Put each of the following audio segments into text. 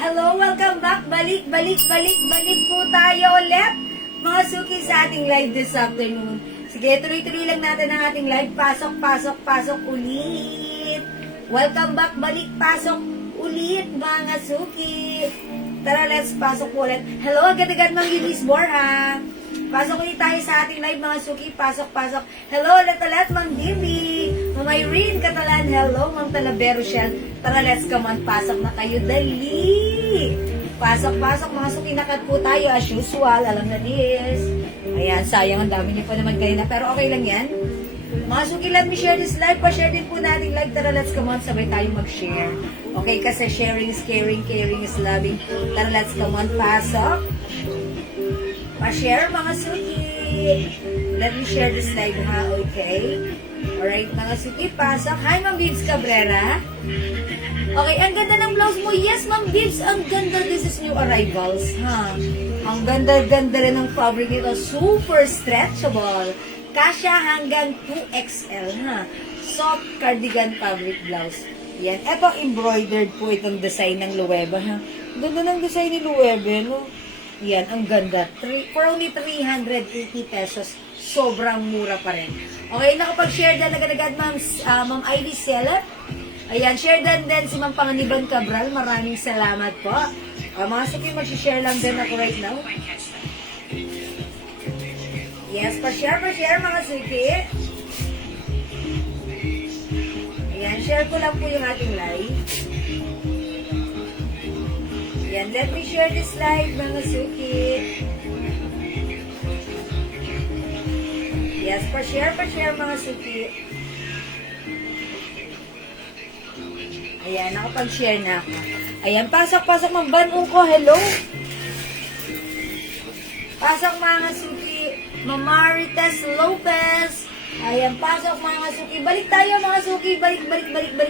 Hello, welcome back. Balik po tayo ulit. Mga suki sa ating live this afternoon. Sige, tuloy-tuloy lang natin ang ating live. Pasok ulit. Welcome back, pasok ulit mga suki. Tara, let's pasok po ulit. Hello, agad-agad Mang Eunice Borja. Pasok ulit tayo sa ating live mga suki. Pasok. Hello, ulit Mang Dimi. Ma'am Irene Catalan. Hello, Ma'am Talavero Shell. Tara, let's come on. Pasok na kayo. Dali. Pasok mga suki. Nakat po tayo as usual. Alam na this. Ayan, sayang ang dami niyo po naman kanina. Pero okay lang yan. Mga suki, let me share this live. Pa-share din po natin live. Tara, let's come on. Sabay tayo mag-share. Okay, kasi sharing is caring. Caring is loving. Tara, let's come on. Pasok. Pa-share mga suki. Let me share this live ha, okay? Alright, mga suki, pasok. Hi, Ma'am Bibs Cabrera. Okay, ang ganda ng blouse mo. Yes, Ma'am Bibs, ang ganda. This is new arrivals, ha? Ang ganda-ganda rin ng fabric nito. Super stretchable. Kasya hanggang 2XL, ha? Soft cardigan fabric blouse. Yan. Ito, embroidered po itong design ng Loewe, ha? Ganda ng design ni Loewe, no? Yan, ang ganda. For only 380 pesos, sobrang mura pa rin. Okay, nakapag-share din agad-agad, Ma'am Ivy Seller. Ayan, share din si Ma'am Panganiban Cabral. Maraming salamat po. Mga suki, mag-share lang din ako right now. Yes, pa-share mga suki. Ayan, share ko lang po yung ating live. Yan, let me share this live, mga suki. Yes, pa-share, mga suki. Ayan, nakapag-share na ako. Ayan, pasok, Ma'am Banong ko, hello. Pasok, mga suki. Ma'am Marites Lopez. Ayan, pasok, mga suki. Balik tayo, mga suki. Balik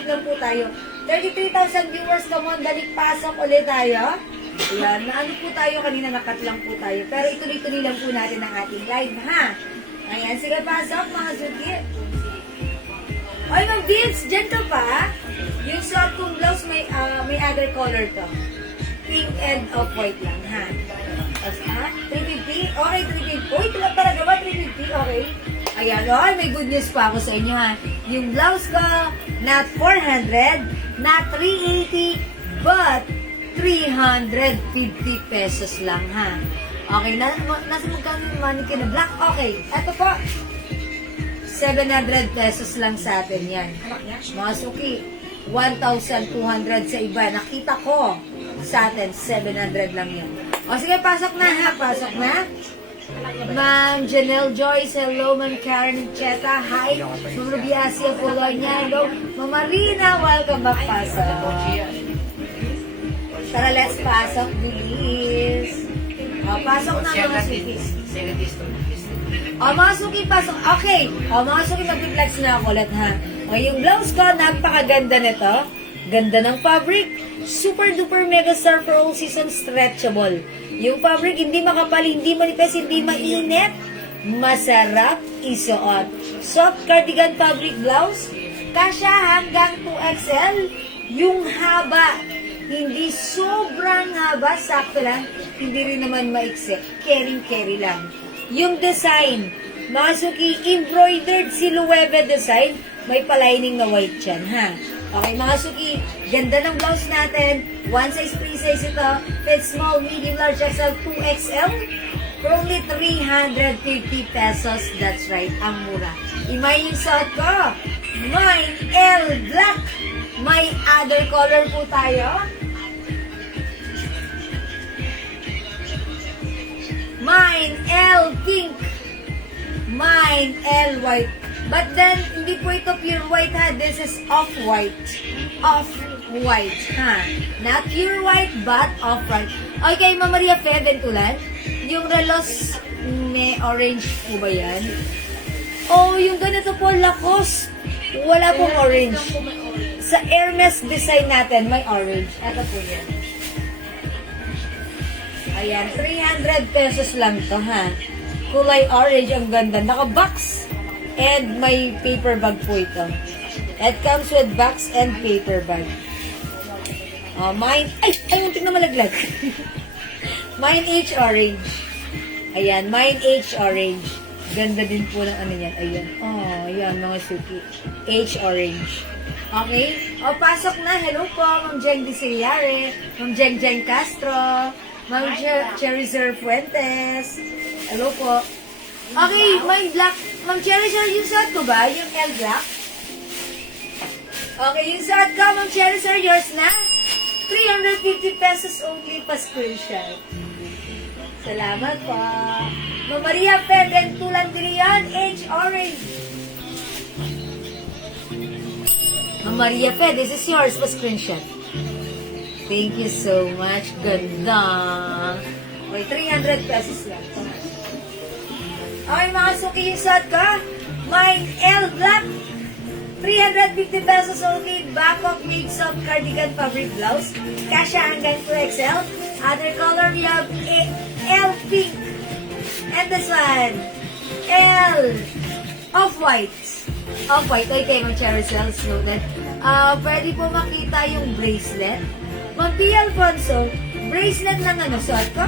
lang po tayo. 33,000 viewers, come on, pasok ulit tayo. Ayan, naano po tayo, kanina nakat lang po tayo. Pero ituloy-tuloy lang po natin ang ating live, ha? Ayan, sige, pasok, mga suki. Oy, Ma'am Bibs, dyan ka pa? Yung short kong blouse, may other color to. Pink and off-white lang, ha? Ha? 350? Okay, 350. Uy, ito lang talaga ba? 350? Okay. Ayan, oy, may good news pa ako sa inyo, ha? Yung blouse ko, not 400, not 380, but 350 pesos lang, ha? Okay, nasa magkano yung mannequin na black? Okay, eto po. 700 pesos lang sa atin yan. Mga suki, 1,200 sa iba. Nakita ko sa atin, 700 lang yan. O sige, pasok na ha, pasok na. Ma'am Janelle Joyce, hello. Ma'am Karen Cheta, hi. Ma'am Rubiasia Polonia, hello. Ma'am Marina, welcome back, pasok. Tara, let's pasok, bilis. O, pasok na mga suki. O, mga suki, pasok. Okay. O, mga suki, mag-flex na ako ulit, ha. O, yung blouse ko, napakaganda nito. Ganda ng fabric. Super duper mega star for all season stretchable. Yung fabric, hindi makapal, hindi manipis, hindi mainit. Masarap isuot. Soft cardigan fabric blouse. Kasya hanggang 2XL. Yung haba, hindi sobrang haba, sakto lang. Hindi rin naman maiksi. Carry lang. Yung design, mga suki, embroidered si Loewe design. May palining na white yan, ha? Okay, mga suki, ganda ng blouse natin. One size, free size ito. Fit small, medium, large, XL, 2XL. For only 350 pesos. That's right, ang mura. Imay yung suot ko. Mine L black. May other color po tayo. Mine L pink. Mine L white. But then, hindi po ito pure white, ha? This is off-white. Off-white, ha? Not pure white, but off-white. Okay, Ma'am Maria Fe Ventulan, yung relos may orange po ba yan? Oh, yung ganito po, Lacoste. Wala pong orange. Sa Hermes design natin, may orange. Ito po yan. Ayan, 300 pesos lang to, ha? Kulay orange, ang ganda. Naka-box. And may paper bag po ito. It comes with box and paper bag. Mine, ay, muntik na malaglag. Mine H orange. Ayan, mine H orange. Ganda din po ng ano yan. Ayan. Ayan, mga suki. H orange. Okay? Pasok na. Hello po, Ma'am Jeng Disiliare, Ma'am Jeng Castro, Ma'am Cherizer Fuentes. Hello po. Okay, mine black. Ma'am Cherizer, yung suot ko ba? Yung L black? Okay, yung suot ko, Ma'am Cherizer, yours na? 350 pesos only pa screenshot. Salamat po. Ma'am Maria Pedren Tulandrian, H orange. Ma'am Maria Fed, this is yours pa screenshot. Thank you so much. Ganda. Okay, 300 pesos lang. Okay, mga suki yung suot ko. Mine L black. 350 pesos only. Bangkok made soft cardigan fabric blouse. Kasha hanggang 2XL. Other color, we have L pink. And this one, L off-white. Off-white. Okay, Ma'am Cherry Cells noted. Pwede po makita yung bracelet. Ma'am P. Alfonso, bracelet ng ano, suot ko?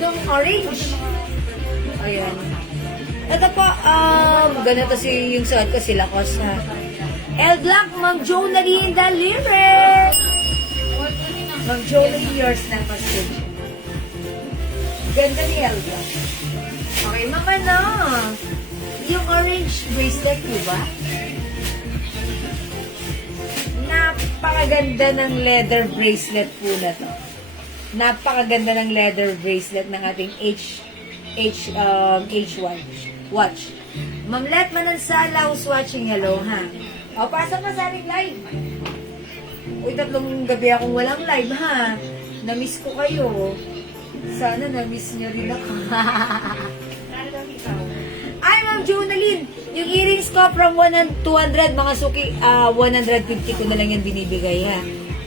Yung orange. Ayan. Ito po, ganito yung suot ko, sila ko sa L Black, Ma'am Jonaline Dalire. Ma'am Jonaline, yours na pastage. Ganda ni L Black. Okay, Ma'am ano, yung orange bracelet, diba? Napakaganda ng leather bracelet po na to. Napakaganda ng leather bracelet ng ating H watch. Ma'am Let Manansala who's watching, hello ha. O, pasok na sa ating live. Uy, 3 gabi akong walang live ha. Namiss ko kayo. Sana namiss niyo rin ako. Ay, Ma'am Jonaline, yung earrings ko from 200, mga suki, 150 ko na lang yan binibigay ha.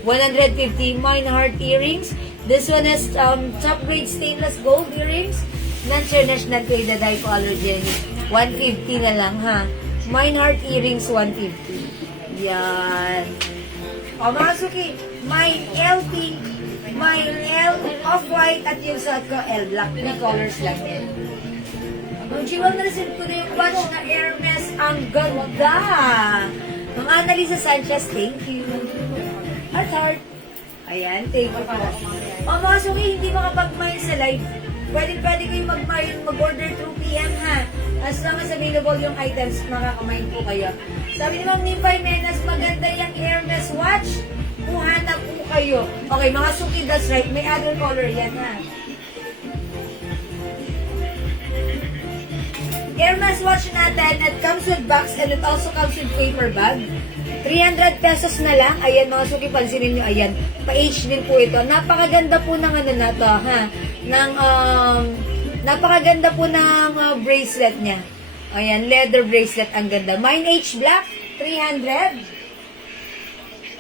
150 mine heart earrings. This one is top grade stainless gold earrings. Non-international ko dye allergenic. 150 na lang ha. Mine heart earrings 150. Yan. O mga suki, mine L pink, mine L off-white, at yung suot ko L black. 3 colors lang yan. Ang chiwag na receive ko na yung watch na Hermes. Ang ganda! Ang Annalisa Sanchez, thank you. At heart. Ayan, thank you po. O mga suki, hindi makapag-mine sa live. Pwede kayong mag-order through PM ha. As long as available yung items, makakamain po kayo. Sabi ni Ma'am Nimpay Menas, maganda yung Hermes watch. Kuha na po kayo. Okay, mga suki, that's right. May other color yan ha. Hermes watch natin. It comes with box and it also comes with paper bag. 300 pesos na lang. Ayan mga suki, pansinin nyo. Ayan. Pa-H din po ito. Napakaganda po ng ano na to ha. Napakaganda po ng bracelet niya. Ayan, leather bracelet. Ang ganda. Mine H black, 300.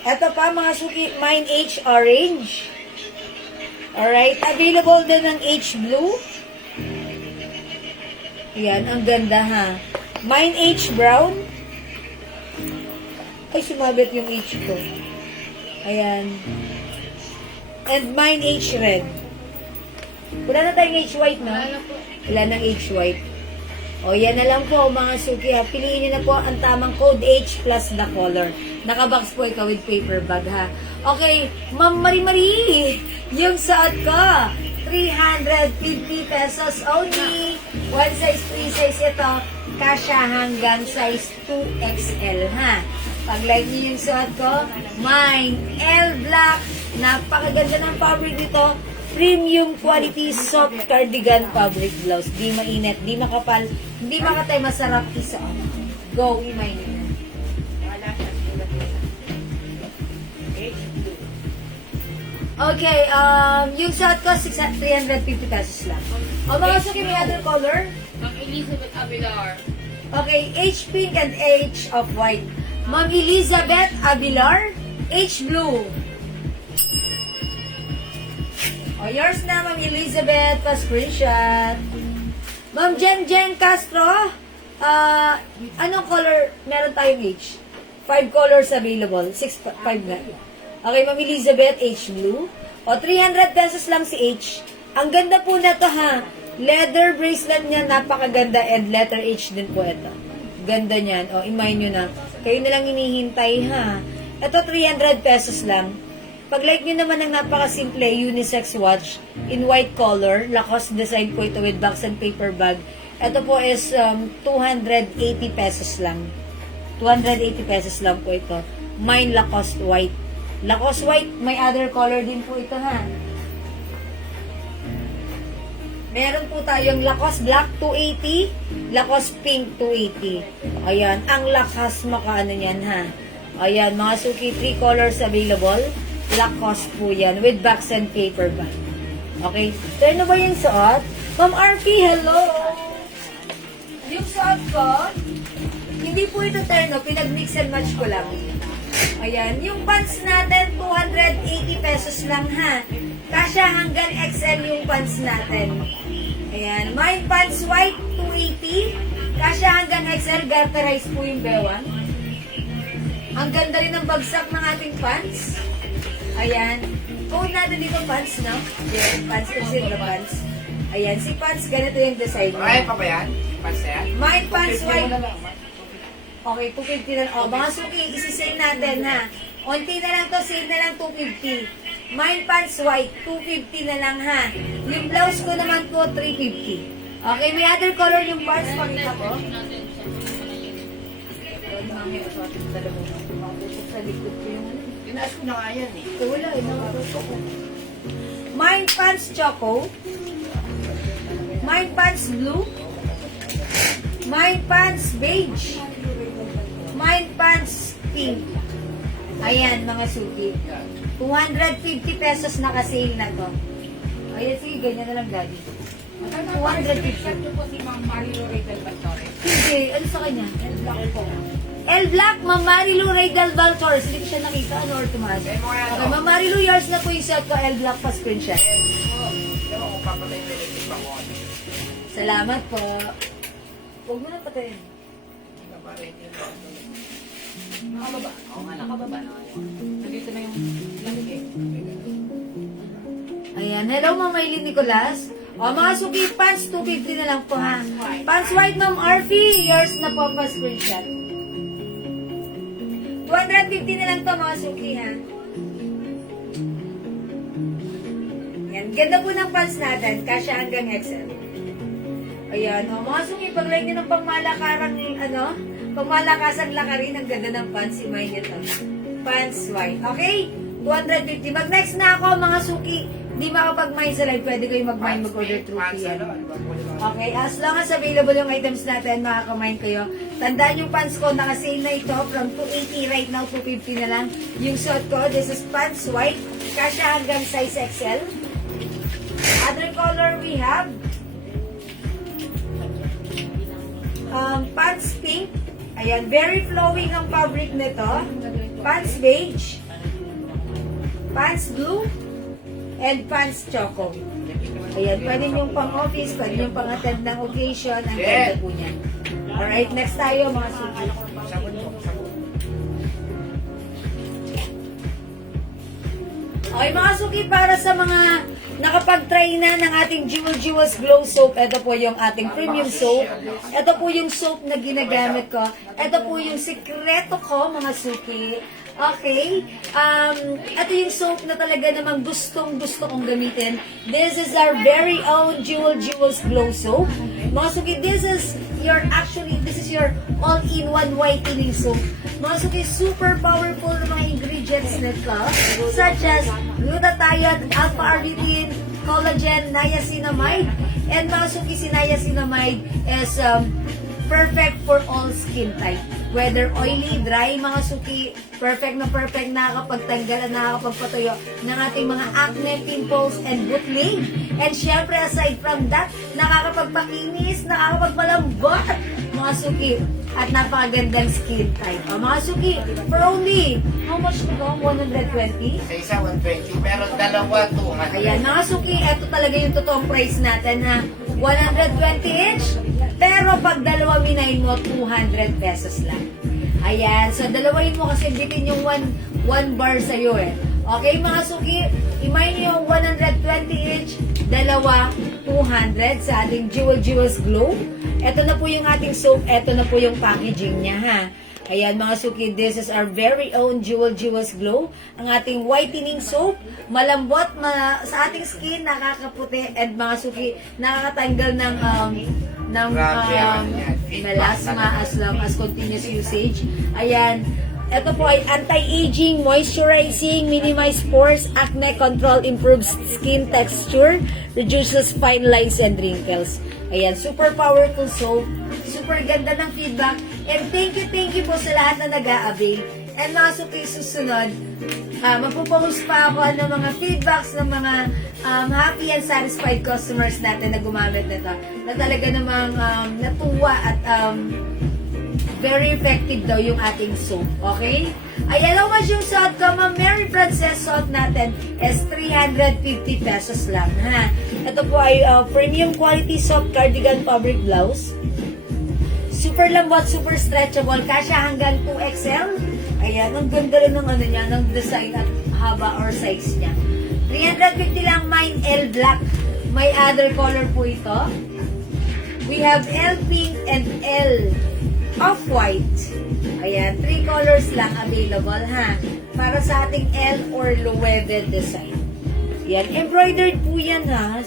Ito pa mga suki, mine H orange. Alright, available din ng H blue. Ayan, ang ganda ha. Mine H brown. Ay, sumabit yung H ko. Ayan. And mine H red. Wala na tayong H white, no? Wala nang H white. O, yan na lang po, mga suki ha. Piliin nyo na po ang tamang code H plus the color. Nakabox po ito with paper bag ha. Okay, Ma'am Marie, yung suot ko, 350 pesos only. One size, 3 size ito. Kasya hanggang size 2XL ha. Pag like nyo yung suot ko, mine L black. Napakaganda ng fabric dito. Premium quality soft cardigan fabric blouse. Di mainit, di makapal, di makatay, masarap isuot. Go, imay nyo. Okay, yung suot ko, 350 pesos lang. O mga suki, may other color? Ma'am Elizabeth Abilar. Okay, H pink and H of white. Ma'am Elizabeth Abilar, H blue. O, yours na, Ma'am Elizabeth, pa-screenshot. Ma'am Jen Castro, anong color meron tayong H? 5 colors available. 5 na. Okay, Ma'am Elizabeth, H blue. O, 300 pesos lang si H. Ang ganda po na to ha. Leather bracelet niya, napakaganda. And letter H din po ito. Ganda niyan. O, in-mind nyo na. Kayo na lang hinihintay ha. Ito, 300 pesos lang. Pag like nyo naman ng napakasimple unisex watch in white color, Lacoste design po ito with box and paper bag. Ito po is 280 pesos lang. 280 pesos lang po ito. Mine Lacoste white. Lacoste white, may other color din po ito ha. Meron po tayong Lacoste black 280, Lacoste pink 280. Ayan, ang lakas makaano niyan ha. Ayan, mga suki, 3 colors available. Lacoste po yan with box and paper bag. Okay, turn na ba yung suot? Ma'am RP, hello! Yung suot ko, hindi po ito terno, pinag-mix and match ko lang. Ayan, yung pants natin, 280 pesos lang ha. Kasya hanggang XL yung pants natin. Ayan, mine pants white, 280. Kasya hanggang XL, garterize po yung bewang. Ang ganda rin ng bagsak ng ating pants. Ayan, code natin dito pants, no? Yeah, pants, consider the pants. Ayan, si pants, ganito yung design niya. Ay, pa ba yan? Pants na yan? Mine pants white. Okay, 250 na lang. O, mga suki, isi-sale natin ha. Unti na lang to, sale na lang 250. Mine pants white, 250 na lang ha. Yung blouse ko naman po, 350. Okay, may other color yung pants, pakita ko. Sa likod ko yung Tinaas ko na nga yan eh. wala, nakatutok ko. Mine pants choco. Mine pants blue. Mine pants beige. Mine pants pink. Ayan, mga suki. 250 pesos nakasale na to. Ayan, sige, ganyan na lang, daddy. 250. po si Ma'am Mario Regal Valtores. Sige, ano sa kanya? Black po. L Black, Ma'am Marilu Regal Valtores. Hindi ko siya nakita, ano, or tumaas. Okay, Ma'am Marilu, yours na po yung set ko, L Black pa screenshot. Ewan ko papatay yung electric pa ko. Salamat po. Huwag mo na patayin. Nakababa. Oo nga, nakababa na kayo. Nandito na yung lamig eh. Ayan. Hello, Ma'am Maylin Nicolas. O, mga suki, pants, 250 na lang po, ha. Pants white, Ma'am Arfie. Yours na po pa screenshot. 250 na lang to, mga suki, ha. Yan. Ganda po ng pants natin. Kasya hanggang XL. Ayan. O, mga suki, pag-like nyo ng pangmalakarang, ano, pangmalakasang lakarin, ang ganda ng pants. Imay nyo to. Pants white. Okay? 250. Mag-next na ako, mga suki. Hindi makapag-mine sa live, pwede kayo mag-mine, mag-order through PM. Okay, as long as available yung items natin, makaka-mine kayo. Tandaan yung pants ko, naka-sale na ito from 280 right now, 250 na lang. Yung suot ko, this is pants white, kasya hanggang size XL. Other color we have, pants pink. Ayan, very flowing ang fabric nito. Pants beige. Pants blue. And pants choco. Ayan, pwede nyo pang office, pwede nyo pang attend ng occasion. Ang ganda po niyan. Alright, next tayo mga suki. Okay, mga suki, para sa mga nakapag-try na ng ating Jewels Glow Soap, ito po yung ating premium soap. Ito po yung soap na ginagamit ko. Ito po yung sikreto ko, mga suki. Okay. Ito yung soap na talaga namang gustong-gusto kong gamitin. This is our very own Jewels Glow Soap. Mga suki, this is your all-in-one whitening soap. Mga suki, super powerful na mga ingredients nito, such as glutathione, alpha-arginine, collagen, niacinamide, and mga suki, si niacinamide is perfect for all skin type. Whether oily, dry, mga suki, perfect na nakakapagtanggal at nakakapagpatuyo ng ating mga acne, pimples, and bootling. And syempre, aside from that, nakakapagpakinis, nakakapagpalambot, mga suki, at napakagandang skin type. Mga suki, for only, how much to go? 120? Sa isa, 120. Pero dalawa, 200. Ayan, mga suki, ito talaga yung totoong price natin ha. 120 each, pero pag dalawa minayin mo, 200 pesos lang. Ayan, so dalawahin mo kasi bitin yung one bar sa'yo eh. Okay, mga suki, imay niyo yung 120 each, dalawa, 200 sa ating Jewels Glow. Ito na po yung ating soap, ito na po yung packaging niya, ha. Ayan, mga suki, this is our very own Jewels Glow. Ang ating whitening soap, malambot sa ating skin, nakakaputi, and mga suki, nakakatanggal ng Grabe naman yan. melasma as long as continuous usage. Ayan, ito po ay anti-aging, moisturizing, minimize pores, acne control, improves skin texture, reduces fine lines and wrinkles. Ayan, super powerful soap, super ganda ng feedback, and thank you po sa lahat na nag-a-avail. And mga suki, susunod, magpupost pa ako ng mga feedbacks ng mga happy and satisfied customers natin na gumamit nito, na talaga namang natuwa at very effective daw yung ating soap. Okay? Ayan lang mas yung suot ko, Ma'am Mary Frances, suot natin is 350 pesos lang, ha? Ito po ay premium quality soft cardigan fabric blouse. Super lambot, super stretchable, kasya hanggang 2XL. Ayan, ang ganda rin ng ano niya, ng design at haba or size niya. 350 lang, mine L black. May other color po ito. We have L pink and L off-white. Ayan, 3 colors lang available, ha? Para sa ating L or low-wedded design. Yan, embroidered po yan, ha?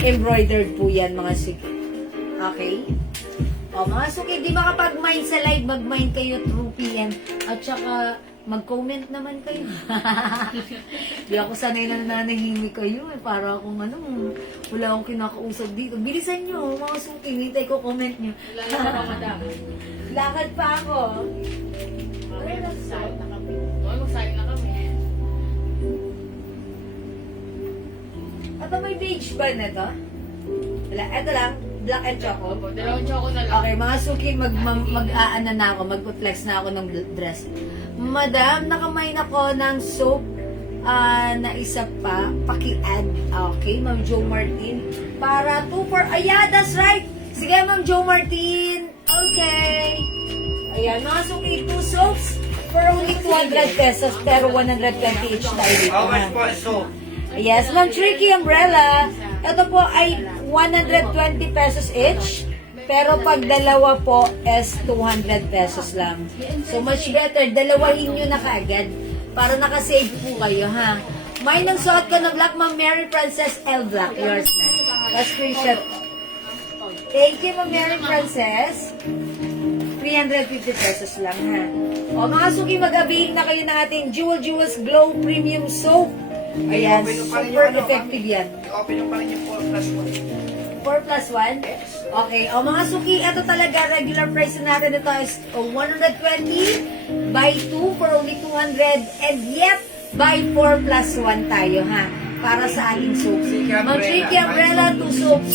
Embroidered po yan, mga suki. Okay? O, mga suki, di makapag-mind sa live, mag-mind kayo through PM. At saka, mag-comment naman kayo. Di ako sanay na nanahimik kayo, eh. Para akong wala akong kinakausap dito. Bilisan nyo, mga suki, hintay ko comment nyo. Lalo pa madam. Lakad pa ako. Mamaya magsasayo na kami. Magsasayo na kami. Ito may beige ba na to? Wala, ito lang, black and choco. Opo, dalawang choco na lang. Okay, mga suki, mag-aana na ako, mag-flex na ako ng dress. Madam, nakamay ako ng soap na isa pa, paki-add. Okay, Ma'am Jo Martin. Para 2 for, ayan, that's right. Sige, Ma'am Jo Martin. Okay. Ayan, mga suki, 2 soaps for only 200 pesos, pero 120 each tayo dito. How much ha? po so? Yes, Ma'am Tricky Umbrella. Ito po ay 120 pesos each. Pero pag dalawa po is 200 pesos lang. So much better, dalawahin nyo na kaagad para nakasave po kayo, ha? May nang suot ka na black, Ma'am Mary Frances L. Black. Yours na. Last screenshot. Thank you, Ma'am Mary Frances. 350 pesos lang, ha? O mga suki, mag-avail na kayo ng ating Jewels Glow Premium Soap. Ayan, super effective yan. I-open yung pa rin yung 4+1. 4 plus 1? Okay. O mga suki, ito talaga, regular price na natin ito is 120, buy 2 for only 200, and yet, buy 4 plus 1 tayo, ha? Para sa ating soaps. Ma'am Tricky Umbrella, 2 soaps,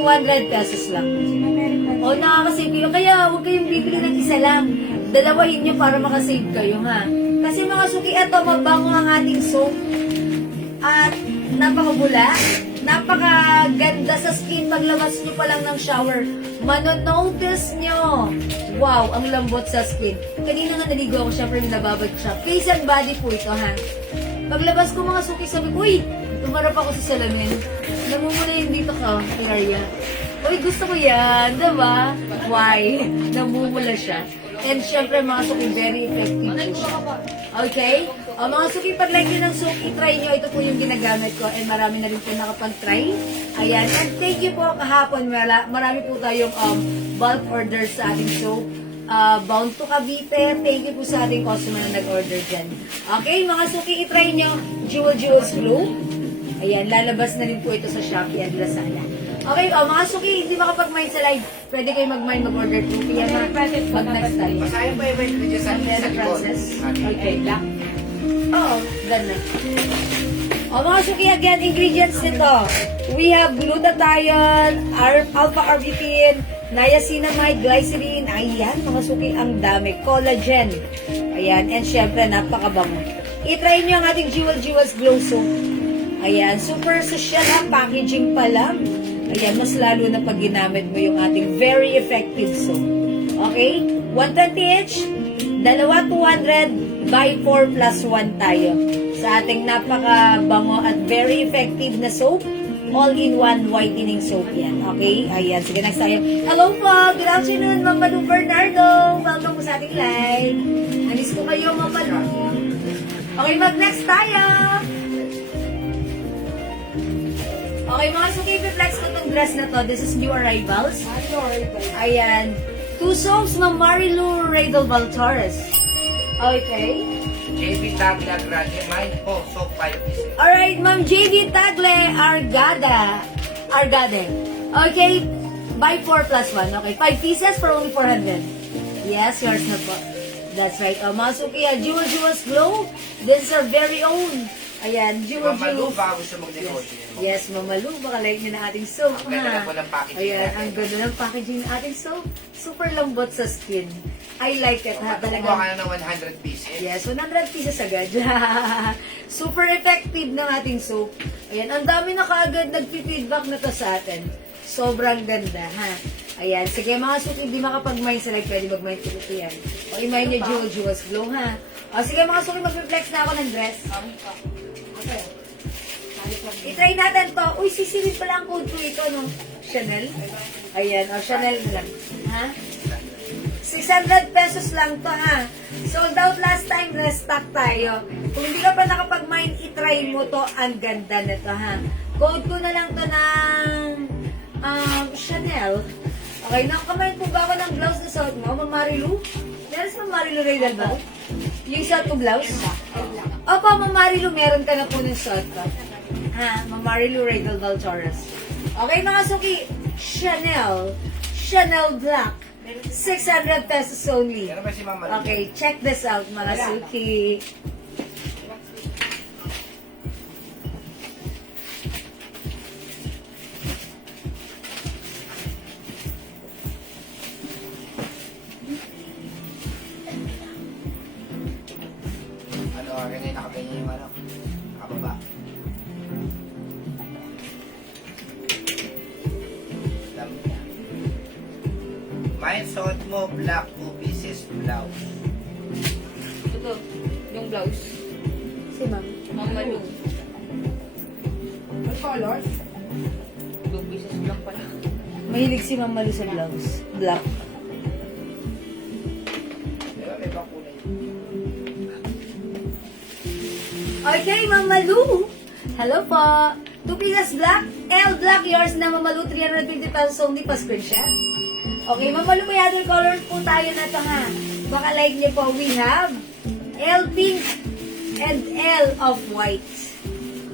200 pesos lang. O, nakakasave kayo. Kaya, huwag kayong bibili ng isa lang. Dalawahin nyo para makasave kayo, ha? Kasi mga suki, ito, mabango ang ating soap. At, napakabula. Napakaganda sa skin paglabas nyo pa lang ng shower. Manonotice nyo. Wow, ang lambot sa skin. Kanina nga naligo ako, syempre nababad siya. Face and body po ito, ha. Paglabas ko mga suki, sabi ko, uy, tumarap ako sa salamin. Namumula yung dito ka, area. Uy, gusto ko yan, diba? Why? Namumula siya. And syempre mga suki, very effective po siya. Okay? O mga suki, pag like nyo ng soap, i-try nyo. Ito po yung ginagamit ko and marami na rin po nakapag-try. Ayan. And thank you po kahapon. Marami po tayong bulk orders sa ating soap. Bound to Cavite. Thank you po sa ating customer na nag-order dyan. Okay, mga suki, i-try nyo. Jewels Glow. Ayan, lalabas na rin po ito sa Shopee at Lazada. Okay, mga suki, hindi makapag-mind sa live. Pwede kayo mag-order 2 p.m. Pag next time. Masayang pa yung ingredients sa Mary likod. Frances. Okay, black. Oo, ganda. O mga suki, again, ingredients nito. We have glutathione, alpha-arbutin, niacinamide, glycerin. Ayan, mga suki, ang dami. Collagen. Ayan, and syempre, napakabango. I-try nyo ang ating Jewels Glow Soap. Ayan, super social ang packaging pa lang. Ayan, mas lalo na pag ginamit mo yung ating very effective soap. Okay? 120 each, dalawa 200, buy 4 plus 1 tayo sa ating napaka-bango at very effective na soap. All-in-one whitening soap yan. Okay? Ayan. Sige, next tayo. Hello po! Good afternoon, Ma'am Malu Bernardo! Welcome po sa ating live. Anis ko kayo, Ma'am Malu. Okay, mag-next tayo! Okay, mga suki, flex ko itong dress na to. This is new arrivals. Ayan. 2 soaps, Ma'am Marilu Radel Valtorres. Okay. JB Tagla Grande, mine po, so 5 pieces. Alright, Ma'am JD Tagle Argade. Okay, buy 4 plus 1. Okay, 5 pieces for only 400. Yes, yours na po. That's right. Mga suki, Jewel Jewels Glow. This is our very own. Ayan, Jewel Mamalu, Jewels. baka gusto mag-negosyo. Yes, Mamalu, baka like nyo na ating soap. Ang ganda ha? na po ng packaging Ayan, natin. ang ganda ng packaging ng ating soap. Super lambot sa skin. I like it, ha? Kumuha Talagang, ka na ng 100 pieces. yes, 100 pieces agad. Super effective ng ating soap. Ayan, ang dami na kaagad nag-feedback na to sa atin. Sobrang ganda, ha? Ayan, sige mga suki, hindi makapag-mine sa live, pwede mag-mine sa ito yan. O i-mine nyo Jewel Jewels Glow, ha? O sige mga suki, mag-reflex na ako ng dress. I-try natin to. Uy, sisilid pala ang code ko ito, no? Chanel. Ayan, o Chanel lang. Ha? 600 pesos lang to, ha? Sold out last time, restock tayo. Kung hindi ka pa nakapag-mine, i-try mo to. Ang ganda na to, ha? Code ko na lang to ng Chanel. Okay, nakamine po ba ako ng blouse na suot mo, Ma'am Marilu? Meron sa Ma'am Marilu Raydal ba? Yung suot mo blouse? Opo, Ma'am Marilu, meron ka na po ng suot ko. Ha, Ma'am Marilu Raydal Valtorres. Okay, mga suki, Chanel Black. 600 pesos only. Meron ba si Mama? Okay, check this out, mga suki. Ano, ganyan nakaganyan yung ano? Nakababa. Alam niya. Mine suot mo, black 2 pieces blouse. Ito, yung blouse. Si Ma'am. Mamalu. What color? 2 pieces lang pala. Mahilig si Ma'am Malu sa blouse. Black. Diba, may ibang kulay. Okay, Ma'am Malu. Hello po. 2 pieces black. L black, yours na Ma'am Malu. 350 pesos only pa screenshot. Okay, Ma'am Malu, may other colors po tayo na to, ha. Baka like niyo po, we have L pink and L of white.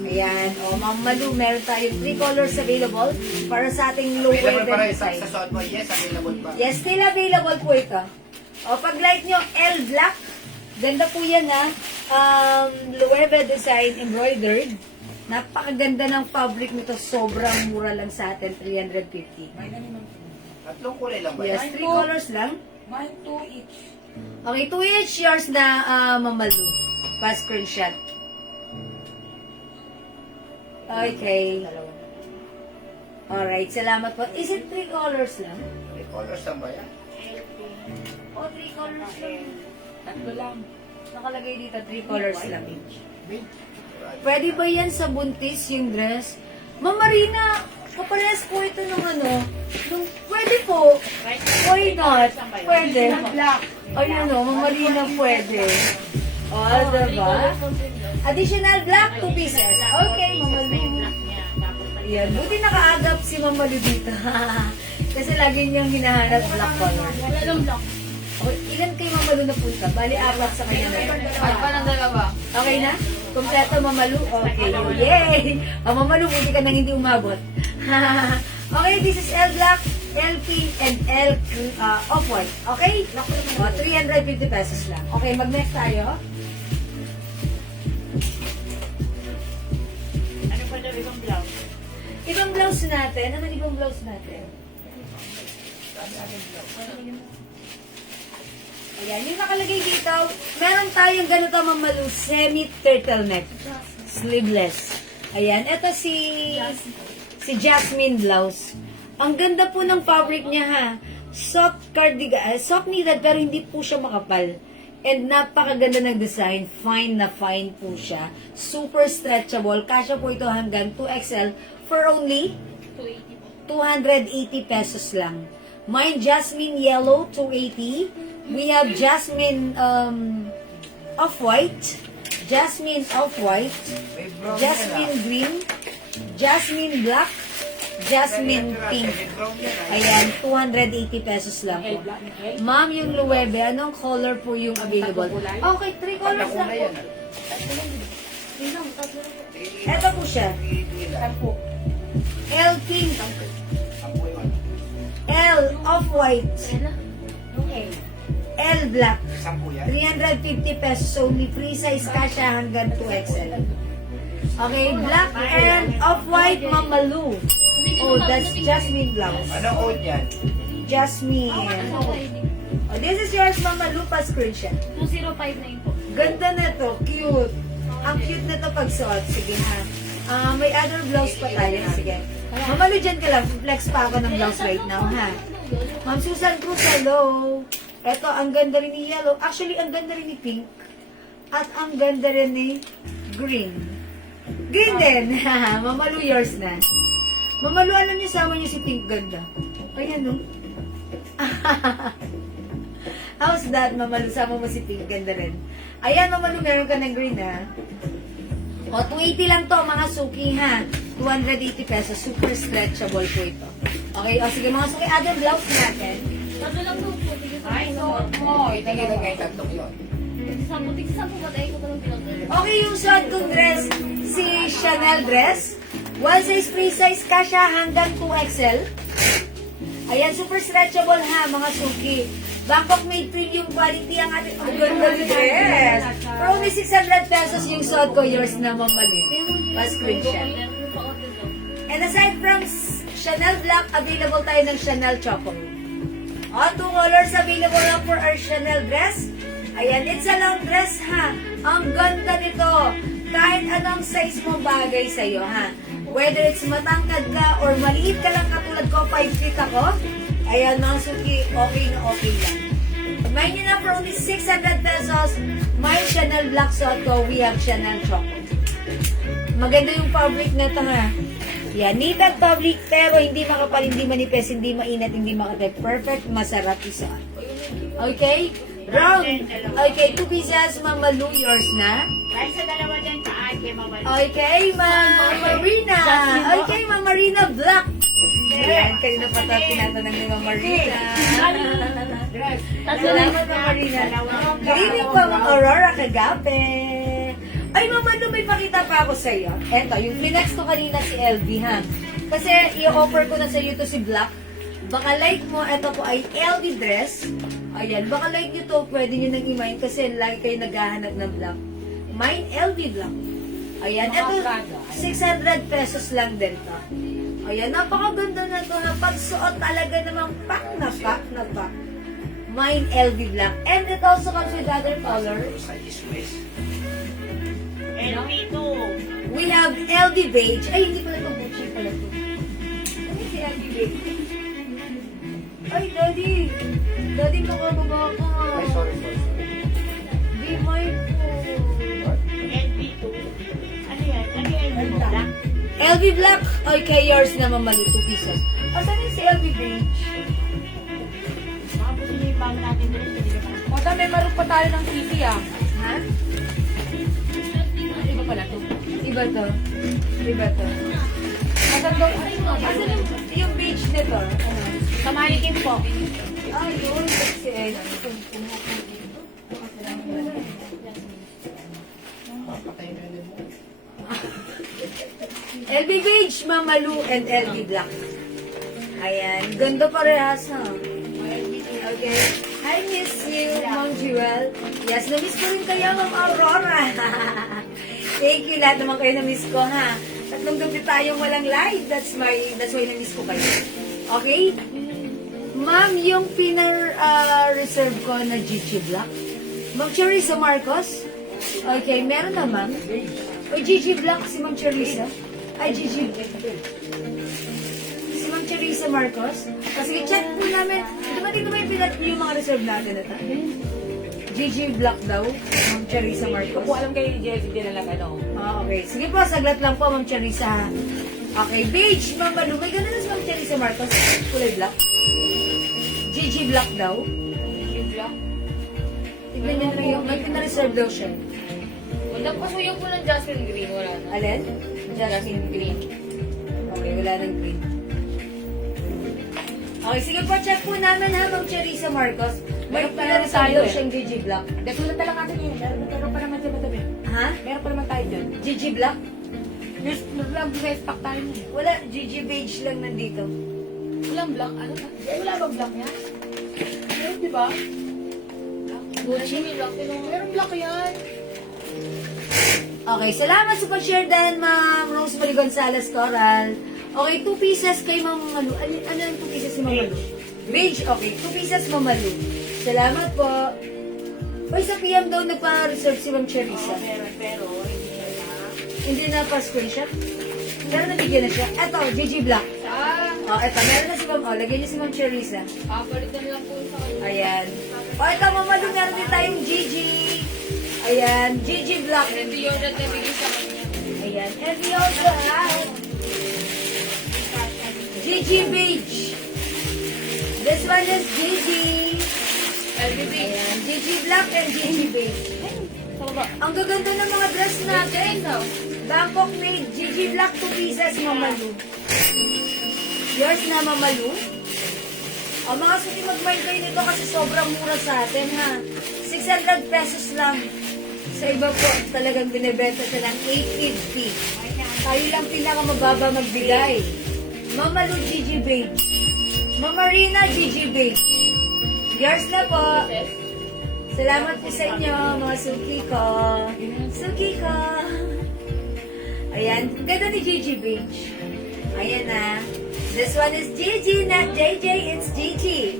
Ayan. O, Ma'am Malu, meron tayong 3 colors available para sa ating low Available pa rin weighted design. sa suot mo. Yes, available pa. Yes, still available po ito. O, pag like nyo, L black, ganda po yan, ha. Loewe design embroidered. Napakaganda ng fabric nito. Sobrang mura lang sa atin, 350. Tatlong kulay lang ba? Yes, 3 colors lang. Mine 2 each. Okay, 2 each, yours na Mamalu. Pa-screenshot. Okay. Alright, salamat po. Is it 3 colors lang? May colors lang ba yan? O, 3 colors lang. Tatlo lang. Nakalagay dito, 3 colors lang. Pink. Pwede ba yan sa buntis yung dress? Ma'am Marina, kaparehas po ito ng ano. Pwede po. Why not? Pwede. Ayun o, Ma'am Marina, pwede. O, diba? Additional black, 2 pieces. Okay, Ma'am Malu. Yan. Buti nakaagap si Ma'am Malu dito. Kasi lagi niyang hinahanap black color. Wala lang block. Okay, ilan kay Ma'am Malu na punta? Bali, 4 sa kanya na. Ay pa ng dalawa. Okay na? Kompleto, Ma'am Malu? Okay. Yay! Ma'am Malu, buti ka nang hindi umabot. Okay, this is L black, L pink, and L off-white. Okay? O, 350 pesos lang. Okay, mag-next tayo. Ano pa daw ibang blouse? Ibang blouse natin. Ano ibang blouse natin? Ayan, yung nakalagay dito, meron tayong ganito, Ma'am Malu, semi-turtleneck. Sleeveless. Ayan, ito si Jasmine blouse. Ang ganda po ng fabric niya, ha. Soft cardigan, soft knitted, pero hindi po siya makapal. And napakaganda ng design. Fine na fine po siya. Super stretchable. Kasya po ito hanggang 2XL for only 280 pesos lang. Mine Jasmine Yellow, 280. We have Jasmine Off-White. Jasmine Off-White. May brown Jasmine Green. Jasmine Black. Jasmine Pink. Brown yan ah. Ayan, 280 pesos lang po. Ma'am, yung Luwebe, anong color po yung available? Okay, 3 colors lang Kulay po. yan ah. Ito po siya. Sampo. L pink, Sampu yun. L off-white, L black. Sampu yan. 350 pesos only. Free size kasha hanggang 2XL. Okay, black and off-white Mamalu. Oh, that's Jasmine blouse. Anong code yan? Jasmine. Oh, this is yours, Mamalu, pa screenshot. 2059 po. Ganda na to, cute. Ang cute na to pag suot. Sige ha. May other blouse pa tayo. Sige. Mamalu, dyan ka lang. Flex pa ako ng blouse right now, ha? Ma'am Susan Cruz, hello. Eto, ang ganda rin ni yellow. Actually, ang ganda rin ni pink. At ang ganda rin ni green. Green din. Mamalu, yours na. Mamalu, alam niyo, sama niyo si pink ganda. Ayan, no? How's that, Mamalu? Sama mo si pink ganda rin. Ayan, Mamalu, meron ka ng green, ha? O, 280 lang to, mga suki, ha? 280 pesos. Super stretchable po ito. Okay, o sige, mga suki, other blouse natin. Tatlo lang po. Ay, suot mo. Itigay tatlong yun. Tigsampo ba tayo ko lang pinag- Okay, yung suot kong dress, si Chanel dress. One size, free size, kasha hanggang 2XL. Ayan, super stretchable ha, mga suki. Bangkok made premium quality ang ating ganda ng dress. For only 600 pesos yung suot ko, yours na Mamalu. Pa-screenshot. And aside from Chanel Black, available tayo ng Chanel Choco. O, 2 colors available lang for our Chanel dress. Ayan, it's a long dress ha. Ang ganda nito. Kahit anong size mo bagay sa'yo ha. Whether it's matangkad ka or maliit ka lang katulad ko, 5 feet ako. Ayan mga suki, okay na okay lang. May nyo na for only 600 pesos. May Chanel Black suot ko, we have Chanel Choco. Maganda yung fabric na ito ha. Yan, neat at fabric pero hindi makapal, hindi manipis, hindi mainat, hindi makatay. Perfect, masarap isuot. Okay? Brown. Okay, 2 pieces, Mamalu, yours na. Dahil sa dalawa dyan sa ate, mama. Okay, Ma'am Marina. Okay, Ma'am Marina Black. Ayan, kanina pa ito tinatanong ni Ma'am Marina. Salamat, Ma'am Marina. Good evening po, Ma'am Aurora Kagape. Ay, Ma'am, ano, may pakita pa ako sa iyo. Eto, yung flinex ko kanina si LV, ha? Kasi i-offer ko na sa iyo to si Black. Baka like mo, ito po ay LV dress. Ayan, baka like nyo to, pwede nyo nang i-mine kasi lagi kayo naghahanap ng Black. Mine LV Black. Ayan, ito 600 pesos lang din to. Ayan, napakaganda na to na pagsuot talaga namang pack na pack na pack. Mine LV Black. And it also comes with other colors. Sa East-West. LV2. We have LV Beige. Ay, hindi pala ito. Gucci pala ito. Ano si LV Beige? Ay, Daddy. Daddy, kakababa ka. Ay, sorry. Be mindful. LV2. Ano yan? Ano yan? Black? LV Black. Okay, yours na Mamalu. 2 pieces. Asan yung si LV Beige? Baka po sila yung bago natin doon. O, may marunong pa tayo ng TV ah. Ha? Iba pala to. Iba to. Iba to. Asan yung beige nito? Ano? Sa Manikin po. Ah, yun. Kasi, Papatay na yun mo. LV Beige, Mamalu, and LV Black. Ayan. Ganda parehas, ha? Okay. I miss you, Ma'am Jewel. Yes, na-miss ko rin kayo, Ma'am Aurora. Thank you. Lahat naman kayo na-miss ko, ha? Tatlong gabi tayong walang live. That's why na-miss ko kayo. Okay? Ma'am, yung reserve ko na Gigi Black. Ma'am Charissa Marcos. Okay, meron na, ma'am. O Gigi Black, si Ma'am Charissa. Ay, Gigi. Si Ma'am Charissa Marcos. Kasi check po namin. Dumating naman yung mga reserve natin ito. Gigi Black daw. Ma'am Charissa Hindi ko Marcos. po alam kay Jessie din na lang ano. Okay. Sige po, saglat lang po, Ma'am Charissa. Okay, beige, Ma'am Malu. May ganun na si Ma'am Charissa Marcos. Kulay black. Gigi Black daw. Yung black. Tignan niyo lang yung, may pinareserve daw siya. Wala pa so yung po ng Jasmine Green, wala na. Alin? Jasmine Green. Okay, wala nang green. Okay, sige po, check po namin ha, Ma'am Charissa Marcos. May Meron pa naman pinareserve tayo daw eh. siyang Gigi Black. Sulat na lang natin yun. Meron pa naman dyan matabi. Ha? Meron pa naman tayo dyan. Gigi Black? Yes, lang sa stock tayo mo. Wala, Gigi beige lang nandito. Walang black. Ano ba? Wala ba black yan? Meron, di ba? Gucci? Meron black yan. Okay, salamat sa pag-share din, Ma'am Rosemary Gonzalez Coral. Okay, 2 pieces kay Ma'am Malu. Ano yung 2 pieces si Ma'am Malu? Beige, okay. 2 pieces Ma'am Malu. Salamat po. Hoy, sa PM daw nagpa-reserve si Ma'am Charissa. Meron, pero hindi na. Hindi na pa-screenshot. Pero nabigyan na siya. Eto, Gigi Black. Oh, eto, meron na si Ma'am. Oh, lagyan niyo si Ma'am Charissa. Palitan lang po sa kanya. Ayan. Oh, eto, Ma'am Malu, meron din tayong Gigi. Ayan, Gigi Black. Hindi yun na nabigay sa kanya. Ayan. And we also have Gigi Beige. This one is Gigi. LBB. Ayan, Gigi Black and Gigi Beige. Sa baba. Ang gaganda ng mga dress natin. Bangkok made Gigi Black 2 pieces, Mamalu. Yours na, Mamalu. O, mga suki, mag-mind kayo nito kasi sobrang mura sa atin, ha. 600 pesos lang. Sa iba po, talagang binibenta siya ng 850. Tayo lang pinakamababa magbigay. Mamalu Gigi Beige. Mamarina Gigi Beige. Yours na po. Salamat po sa inyo, mga suki ko. Suki ko. Ayan, ganda ni Gigi Beige. Ayan na. This one is Gigi, not JJ, it's Gigi.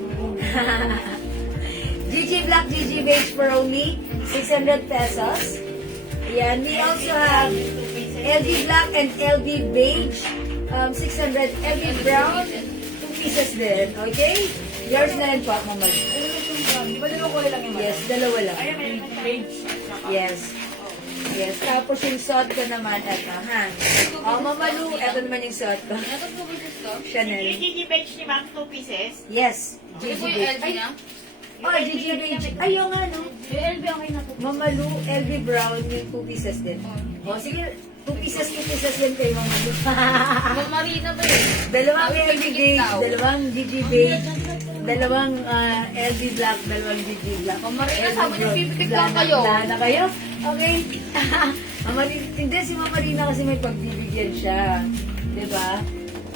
Gigi Black, Gigi Beige for only 600 pesos. Ayan, we also have LB Black and LB Beige, 600. LB Brown, 2 pieces din. Okay? Yours na rin po, Mama. Di ba dalawang kulay lang yung Yes, dalawa lang. Ayan, may page. Yes. Yes. Tapos yung suot ko naman, eto, ha? Oh, Mama Lu, eto naman yung suot ko. Ano po ba gusto? Chanel. Yung Gigi Beige ni Ma'am, 2 pieces. Yes. Ano po Gigi yung Beige. LG niya? Oh, Gigi Beige. Ay, yung ano? Yung LB okay na po. Mama Lu, LB Brown, yung 2 pieces din. Oh, sige. 2 pieces din kay Mama Lu. Marina ba yun? Dalawang Ay, LB Beige, tao. dalawang Gigi Beige, dalawang LB Black, dalawang Gigi Black. Marina, LB sabi niyo, Brown. pipipig lang kayo. Wala na kayo? Okay. Hindi, si Mama Rina kasi may pagbibigyan siya. Diba?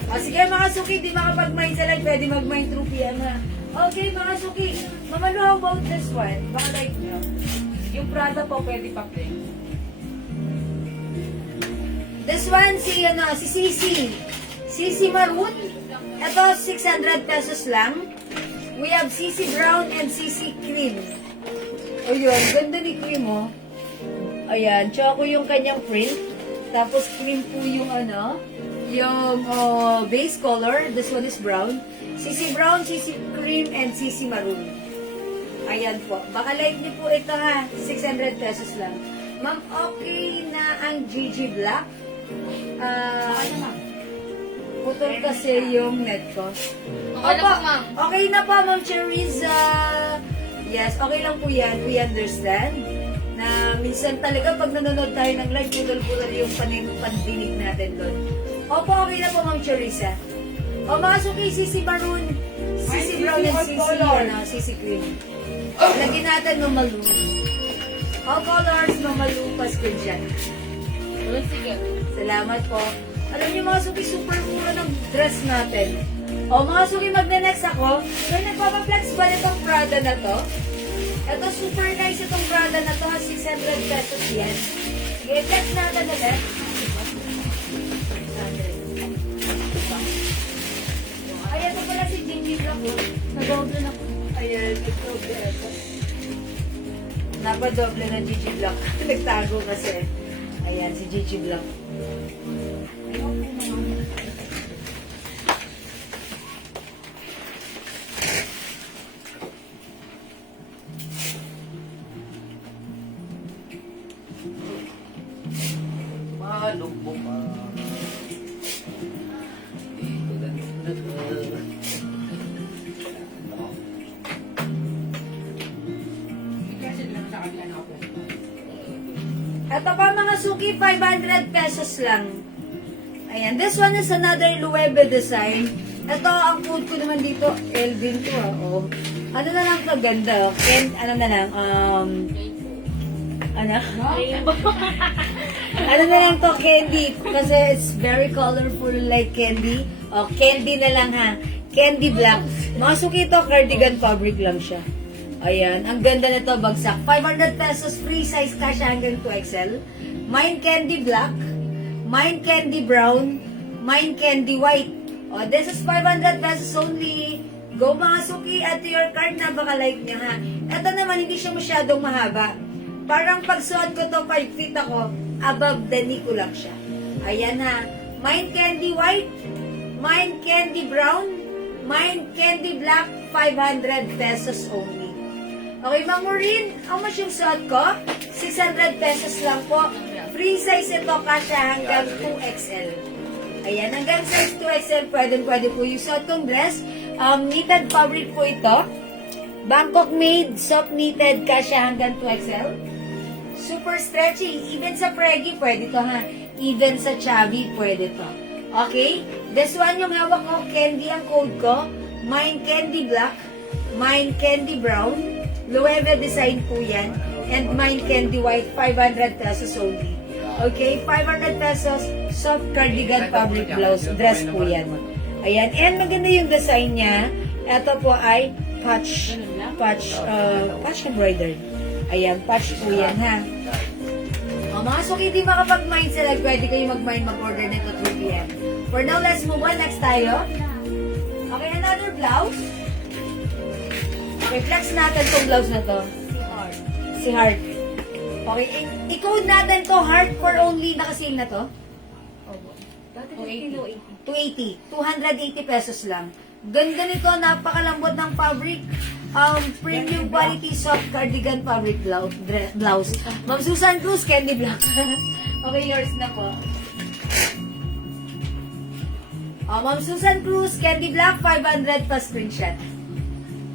O sige mga suki, di makapag-mind sa live, pwede mag-mind through PM ha. Okay mga suki, Mama Lu, how about this one? Baka like nyo. Yung Prada po pwede pa play. This one, si Sisi. Sisi Maroon. Ito, 600 pesos lang. We have Sisi Brown and Sisi Cream. O yun, ganda ni Cream, oh. Ayan, tsaka yung kanyang print. Tapos cream po yung yung base color. This one is brown. Sisi Brown, Sisi Cream, and Sisi Maroon. Ayan po. Baka like niyo po ito ha. 600 pesos lang. Ma'am, okay na ang Gigi Black? Putol kasi yung net ko. Okay lang po, ma'am. Okay na po, Ma'am Cheriza. Yes, okay lang po yan. We understand na minsan talaga pag nanonood tayo ng live, putol-putol yung pandinig natin doon. Opo, okay na po, Ma'am Cheriza. O mga suki, Sisi Maroon, Sisi Brown, and Sisi Cream. Lagyan natin Mamalu. All colors, Mamalu, pa-screenshot. Sige. Salamat po. Alam niyo mga suki, super mura ng dress natin. O mga suki, magna-next ako. So, nagpapaflex ba itong Prada na to? Ito, super nice itong Prada na to. 600 pesos yan. Sige, flex natin ulit. 600. Ay, ito pala si Gigi Black. Nadoble na. Ayan, nagdoble ito. Napadoble na Gigi Black. Nagtago kasi. Ayan, si Gigi Black. Suki, 500 pesos lang. Ayan, this one is another Loewe design. Ito, ang code ko naman dito, Elvin to oh. Ano na lang kaganda? Ano na lang, ano? Ano na lang to, candy. Kasi it's very colorful like candy. O, candy na lang ha. Candy black. Mga suki ito, cardigan fabric lang siya. Ayan, ang ganda nito, bagsak. 500 pesos, free size, kasha hanggang 2XL. Mine candy black. Mine candy brown. Mine candy white. O, this is 500 pesos only. Go mga suki, at your card na baka like niya ha. Ito naman, hindi siya masyadong mahaba. Parang pagsuot ko to 5 feet ako, above the knee ko lang siya. Ayan ha. Mine candy white, mine candy brown, mine candy black, 500 pesos only. Okay, Ma'am Maureen, how much yung suot ko? 600 pesos lang po. Free size ito, kasya hanggang 2XL. Ayan, hanggang size 2XL, pwede po yung suot kong dress. Knitted fabric po ito. Bangkok made, soft knitted, kasya hanggang 2XL. Super stretchy. Even sa preggy, pwede to ha. Even sa chubby, pwede to. Okay? This one yung hawak ko, candy ang code ko. Mine candy black. Mine candy brown. Loewe design po yan. And mine candy white, 500 pesos only. Okay? 500 pesos, soft cardigan fabric blouse. Dress po yan. Ayan. And maganda yung design niya. Ito po ay patch embroidered. Ayan, patch po yan ha. O, mga suki, di makapag-mind sila, pwede kayo mag-mind mag-order nito 3 p.m. For now, let's move on. Next tayo. Okay, another blouse. Okay, flex natin tong blouse na to. Si Heart. Okay, i-code natin to, Heart for only, nakasale na to. 280. 280 pesos lang. Ganda nito, napakalambot ng fabric. Premium quality soft cardigan fabric blouse. Ma'am Susan Cruz, candy black. Okay, yours na po. Ma'am Susan Cruz, candy black, 500 pa screenshot.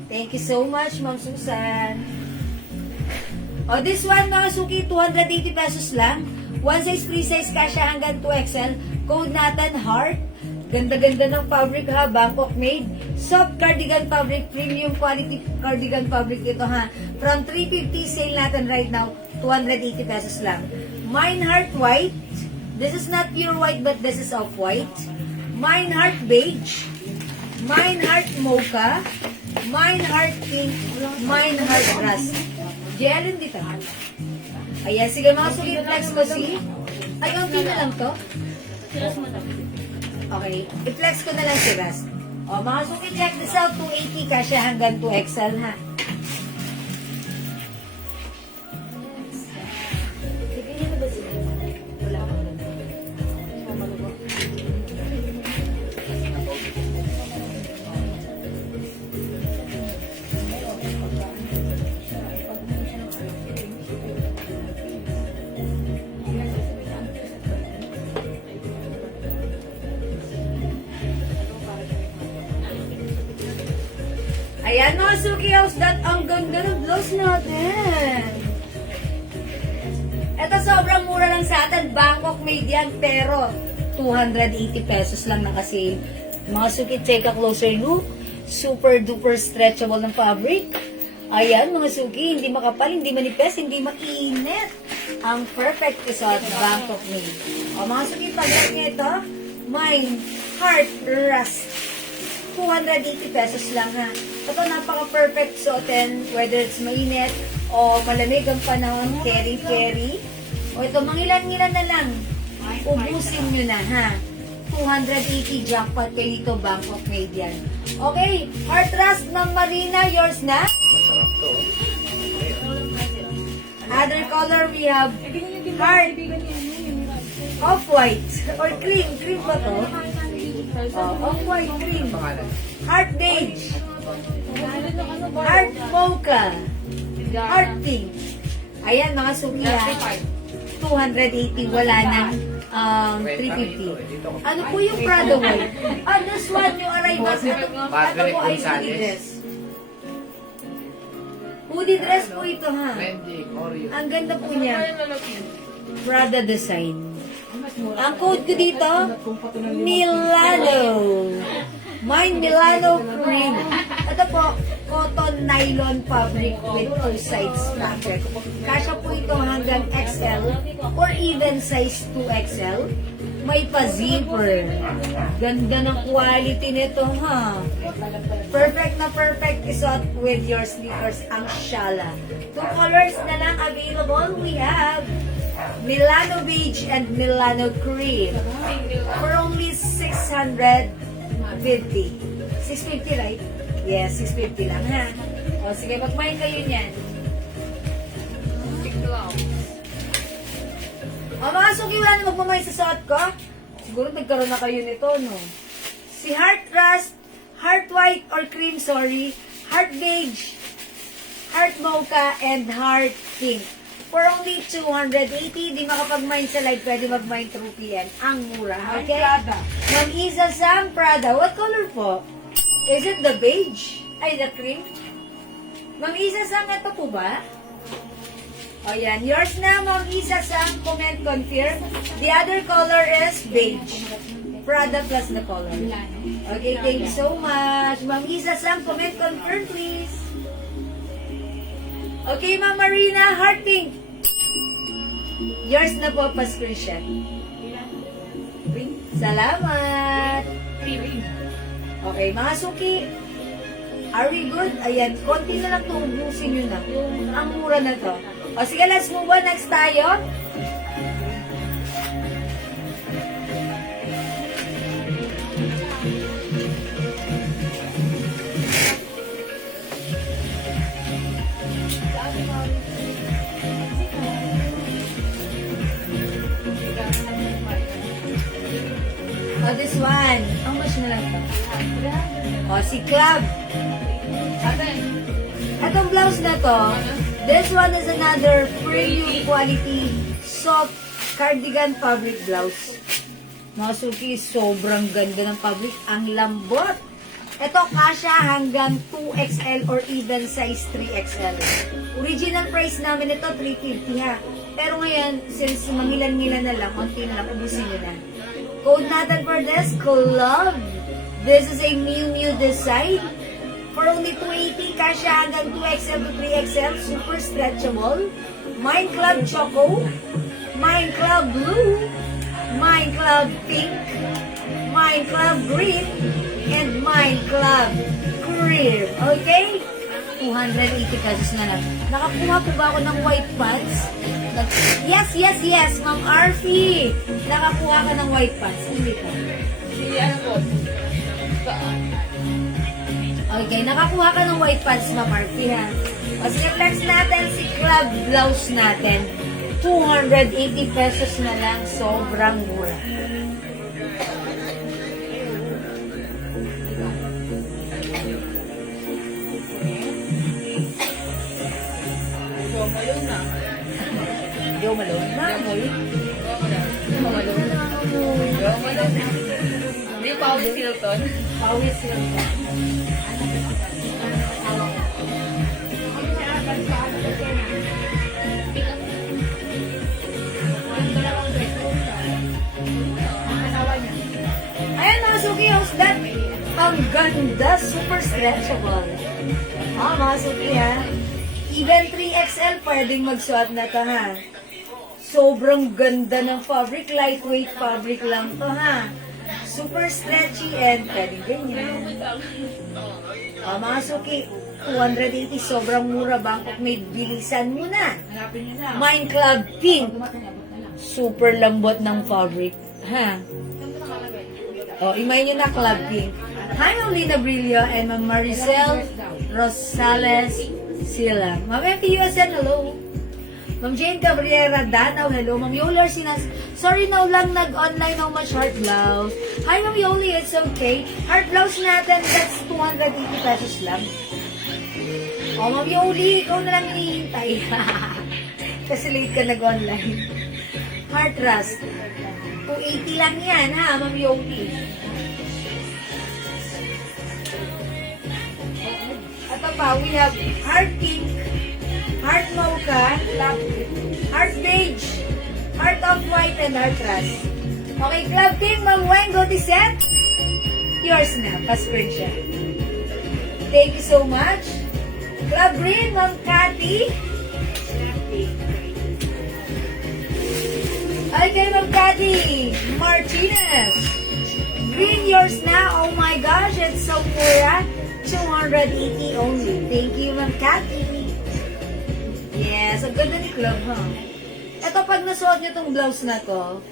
Thank you so much, Ma'am Susan. This one, mga suki, 280 pesos lang. One size, free size, kasya hanggang 2XL. Code natin, heart. Ganda-ganda ng fabric ha, Bangkok made. Soft cardigan fabric, premium quality cardigan fabric ito ha. From 350, sale natin right now, 280 pesos lang. Mine Heart White. This is not pure white, but this is off-white. Mine Heart Beige. Mine Heart Mocha. Mine Heart Pink. Mine Heart Rust. Jelen dito. Ayan, sige mga sulit flex ko si. Ay, ang na lang to. Okay, i-flex ko na lang si Rust. Mga suki, check this out. 280 kasya hanggang 2XL ha. Ayan mga Suki House, ang ganda ng blouse natin. Ito sobrang mura lang sa atin. Bangkok made yan, pero 280 pesos lang nakasale. Mga Suki, take a closer look. Super duper stretchable ng fabric. Ayan mga Suki, hindi makapal, hindi manipes, hindi mainit. Ang perfect isuot, Bangkok made. Mga Suki, pag-like nyo ito, Mine Heart Rust. 280 pesos lang ha. Ito napaka-perfect suotin, whether it's mainit o malamig ang panahon, carry. O ito, mangilan-ngilan na lang. Ubusin nyo na ha. 280 jackpot kayo dito, Bangkok made yan. Okay, Heart Rust ng Marina, yours na. Masarap to. Other color, we have heart, off-white, or cream. Cream ba to? Off-white cream. Heart beige. Heart mocha. Heart pink. Ayan mga suki ha. 280. Wala nang 350. Ano po yung Prado white? This one yung arrival. Ito po ay hoodie dress. Hoodie dress po ito ha. Ang ganda po niya. Prada design. Ang code ko dito, Milano. Mine Milano Cream. Ito po, cotton nylon fabric with two sides fabric. Kasya po ito hanggang XL or even size 2XL. May pa-zipper. Ganda ng quality nito, ha? Perfect na perfect isuot with your sneakers ang Shala. 2 colors na lang available. We have Milano Beige and Milano Cream for only 650. 650, right? Yes, 650 lang, ha? O, sige, magmain kayo niyan. O, mga suki, wala na magmamay sa suot ko? Siguro nagkaroon na kayo nito, no? Si Heart Rust, Heart White or Cream, sorry, Heart Beige, Heart Mocha, and Heart Pink. For only 280, di makapag-mine sa live, pwede mag-mine through PM. Ang mura, okay? Ma'am Isa Sam Prada, what color po? Is it the beige? Ay, the cream? Ma'am Isa Sam, ito po ba? O yan, yours na, Ma'am Isa Sam, comment confirm. The other color is beige. Prada plus the color. Okay, thank you so much. Ma'am Isa Sam, comment confirm, please. Okay, Ma'am Marina, heart pink. Yours na po, pa-screenshot. Salamat. Okay, mga suki. Are we good? Ayan, konti na lang ito. Ubusin nyo na. Ang mura na to. O sige, let's move on. Next tayo. Oh, this one. How much na lang ito? Oh, si Club. Itong blouse na to, this one is another premium quality soft cardigan fabric blouse. Mga suki, sobrang ganda ng fabric. Ang lambot. Ito kasya hanggang 2XL or even size 3XL. Original price namin ito, 350 ha. Pero ngayon, since mangilan-ngilan na lang, konti na lang, ubusin nyo na. Code natin for this, Club. This is a Miu Miu design. For only 280, kasya hanggang 2XL to 3XL, super stretchable. Mine Club Choco, Mine Club Blue, Mine Club Pink, Mine Club Green, and Mine Club Cream. Okay? 280 pesos na lang. Nakakuha po ba ako ng white pants? Yes, yes, yes, Ma'am Arfie. Nakakuha ka ng white pants. Hindi pa. Okay, nakakuha ka ng white pants, Ma'am Arfie, ha? O sige, flex natin si club blouse natin. 280 pesos na lang. Sobrang mura. Yo, malone na. Malone na. Hindi pa ako Hilton. Pawis lang ba? Ayan mga suki, how's that? Ang ganda, super stretchable. Mga suki ha. Even 3XL pwedeng magsuot na to ha. Sobrang ganda ng fabric, lightweight fabric lang to ha. Super stretchy and pwedeng ganyan. Mga suki, 280, sobrang mura. Bangkok may bilisan mo na. Mine Club Pink. Super lambot ng fabric. Ha? Imay nyo na Club Pink. Hi, Ma'am Lina Brillo and Ma'am Maricel Rosales Sila. Ma'am FPUSN, hello. Ma'am Jane Cabrera Danaw, hello. Ma'am Yoler Sinas, sorry now lang nag-online how much heart blouse. Hi, Ma'am Yoli, it's okay. Heart blouse natin, that's 280 pesos lang. Ma'am Yoli, ikaw na lang hinihintay. Kasi late ka nag-online. Heart Rust. 280 lang yan, ha, Ma'am Yoli. Ito pa, we have Heart Pink, Heart Mocha, Heart Beige, Heart of White and Heartras. Okay, Club King, Ma'am Wayne, go to set. Yours na, pa-screenshot. Thank you so much. Club Green, Ma'am Cathy. Okay, Ma'am Cathy Martinez. Green, yours na. Oh my gosh, it's so mura. 280 only. Thank you, Ma'am Cathy. Yes, ang ganda ni Club, ha? Ito, pag nasuot niyo tong blouse na to,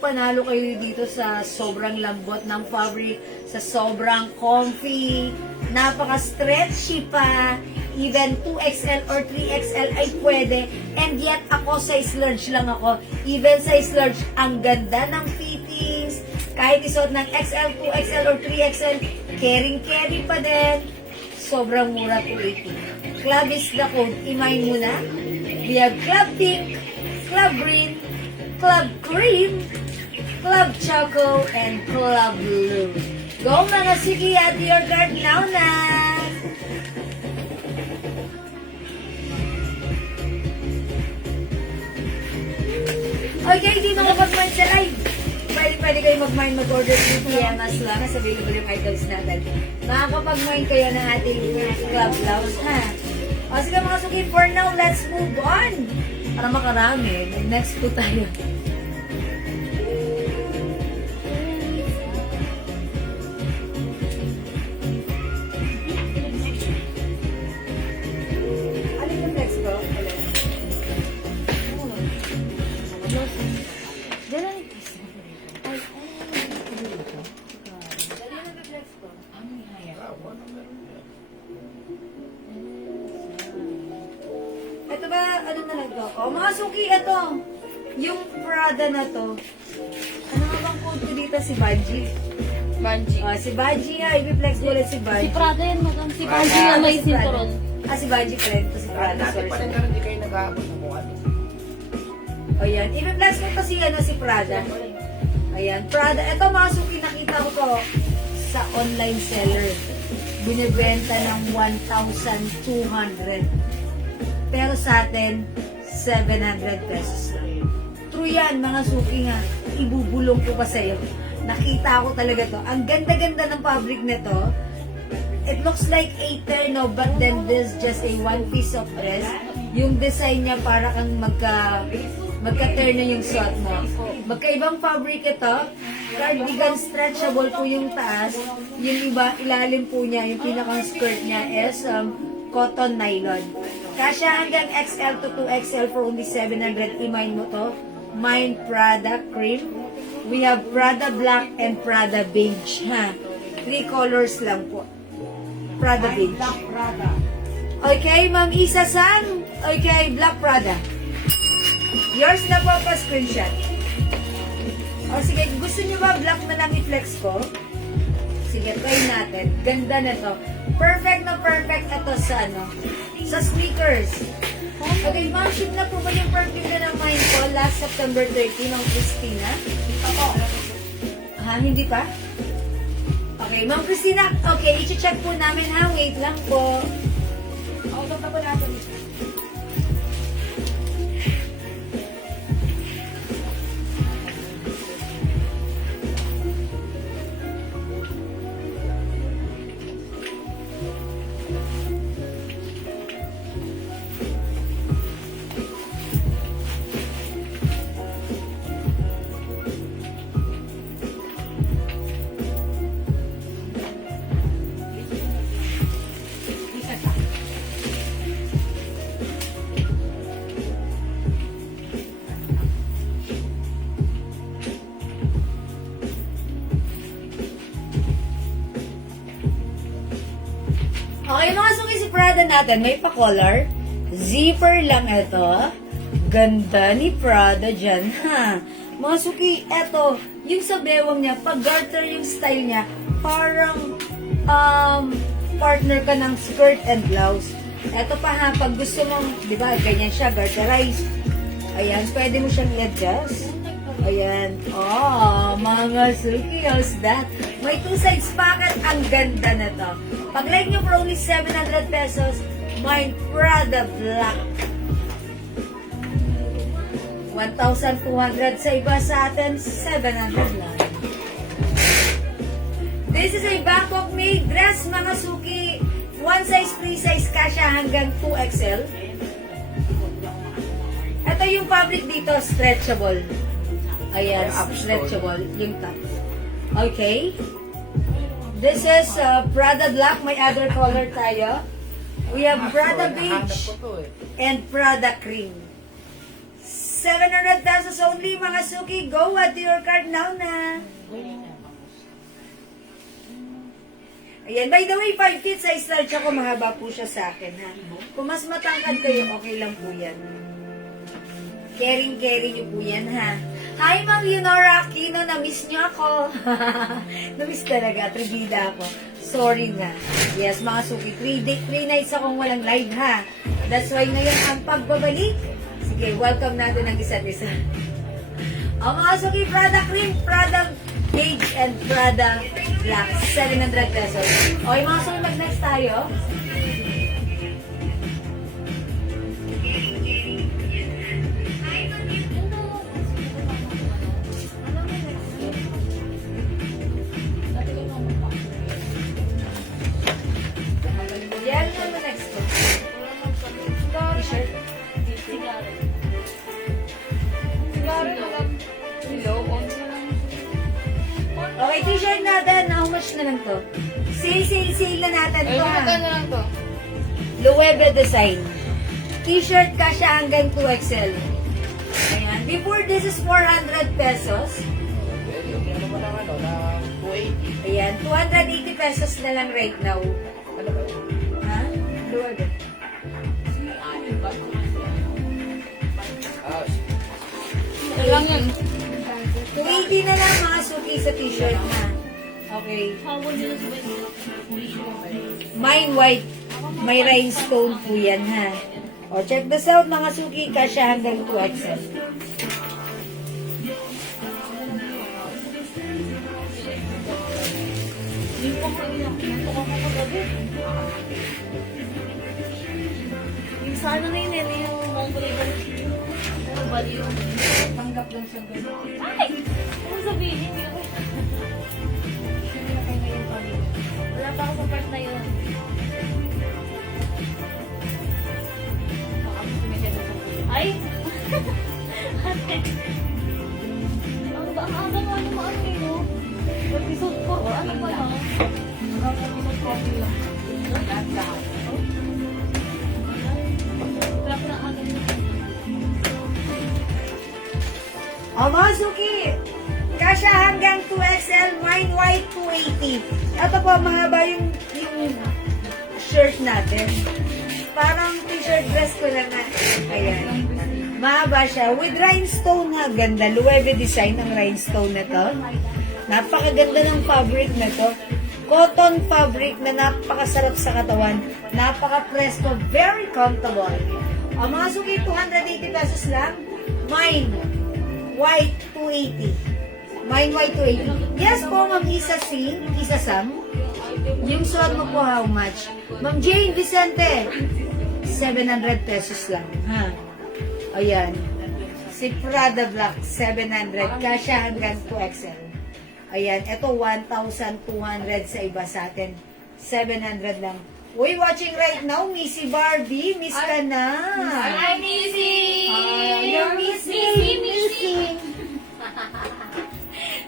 panalo kayo dito sa sobrang lambot ng fabric, sa sobrang comfy, napaka-stretchy pa, even 2XL or 3XL ay pwede, and yet ako size large lang ako. Even size large, ang ganda ng fittings, kahit isuot ng XL, 2XL or 3XL, caring-carry pa din, sobrang mura, 280. Club is the code, i-mine mo na. We have Club Pink, Club Green, Club Cream, Club Choco, and Club Blue. Go mga sige at your card now na! Okay, hindi makapag-mine sa live. Pwede kayo mag-mine, mag-order 2 PM as long as available yung items natin. Makakapag-mine kayo ng ating Club Blouse, ha? O sige mga suki, for now, let's move on. Para makarami, next po tayo. Alin yung next ko? Alin? Diyan ang ito ba, ano na lang to? O, mga suki, ito. Yung Prada na to. Ano nga bang code ko dito? Si Banji. Banji. Si Banji ha. I-flex ko ulit si Si Banji. Prada yan, madam. Si Prada. Banji na may Si Prada. sinturon. Si Banji pala. Ito si Prada. Natin Sorry, pa sorry. rin pero hindi kayo nag-aabot ng kung ano. O yan. I-flex ko to si Prada. Ayan. Prada. Ito mga suki, nakita ko to sa online seller. Binibenta ng 1,200. Pero sa atin, 700 pesos lang. True yan, mga suki nga. Ibubulong ko pa sa'yo. Nakita ko talaga to. Ang ganda-ganda ng fabric nito. It looks like a terno, but then this just a one piece of dress. Yung design niya para kang magka-terno yung suot mo. Magkaibang fabric ito. Cardigan stretchable po yung taas. Yung iba, ilalim po niya, yung pinakang skirt niya is cotton nylon. Kasya hanggang XL to 2XL for only 700. I-mine mo to. Mine Prada Cream. We have Prada Black and Prada Beige. Ha? 3 colors lang po. Prada Beige. Okay, Ma'am Isa San. Okay, Black Prada. Yours na po pa screenshot. O sige, gusto niyo ba black na lang i-flex ko? Sige, try natin. Ganda na to. Perfect na perfect ito sa sa sneakers. Okay, ma'am, ship na po ba yung perfume na ng mine ko last September 30 ng Christina? Ha, hindi pa? Okay, ma'am Christina. Okay, i-check po namin ha. Wait lang po. Okay, pa natin. Okay, mga suki, si Prada natin, may pa-collar. Zipper lang ito. Ganda ni Prada dyan, ha? Mga suki, eto, yung sa bewang niya, pag-garter yung style niya, parang partner ka ng skirt and blouse. Eto pa ha, pag gusto mong, di ba, ganyan siya, garterized. Ayan, pwede mo siyang i-adjust. Ayan. Oh, mga suki, how's that? May 2 sides pocket. Ang ganda na to. Pag-like nyo for only 700 pesos, mine Prada Black. 1,200 sa iba, sa atin 700 lang. This is a Bangkok made dress, mga suki. One size, free size, kasya hanggang 2XL. Ito yung fabric dito, stretchable. Ayan, stretchable. Yung top. Okay. This is Prada Black. May other color tayo. We have Prada Beige and Prada Cream. 700 pesos only, mga suki. Go add to your card now na. Ayan, by the way, 5 feet size large ako, mahaba po siya sa akin, ha. Kung mas matangkad kayo, okay lang po yan. Caring niyo po yan, ha. Hi, Ma'am Leonora Aquino, na-miss niyo ako. Na-miss talaga, tribida ako. Sorry na. Yes, mga suki, 3 nights akong walang live, ha. That's why ngayon ang pagbabalik. Sige, welcome natin ang isa't isa. O, mga suki, Prada Cream, Prada Beige, and Prada Black, 700 pesos. Okay, mga suki, mag-next tayo. Yan na next ko. T-shirt. Okay, t-shirt natin. How much na lang to? Sale na natin to, ha? Magkano lang to? Loewe design. T-shirt kasya hanggang 2XL. Ayan. Before, this is 400 pesos. Ano mo naman, na 280. Ayan. 280 pesos na lang right now. Ano ba? Ha? Loewe. Ah, Ito lang yun. 280 na lang, mga suki sa t-shirt, ha? Okay. Mine white. May rhinestone po yan, ha? O, check this out, mga suki. Kasya hanggang 2XL. Yung sana na yun, yung mongolian. Ano ba yung Tanggap lang siya. ay! Ano sabihin? Hindi ako. Hindi na kayo ngayon kami. Wala pa ako sa part na yun. Baka gusto niya siya sa ay! Ate! Ang aga mo, ano mo, ano yun? Episode 4, ano pa lang? Hanggang episode 4 lang. Lahat. Trap na agad yun. O, mga suki. Kasya hanggang 2XL. Mine white, 280. Ito po, mahaba yung shirt natin. Parang t-shirt dress ko lang na. Ayan. Mahaba siya. With rhinestone, ha. Ganda. Loewe design ang rhinestone na to. Napakaganda ng fabric na to. Cotton fabric na napakasarap sa katawan. Napaka-presto. Very comfortable. O, mga suki, 280 pesos lang. Mine white, 280. Mine white, 280. Yes po, Ma'am Isa Sam. Yung suot mo po, how much? Ma'am Jane Vicente, 700 pesos lang. Ha? Ayan. Si Prada Black, 700. Kasya hanggang 2XL. Ayan. Ito, 1,200 sa iba sa atin. 700 lang. Uy, watching right now, Missy Barbie. Miss ka na. Hi, Missy! You're missing.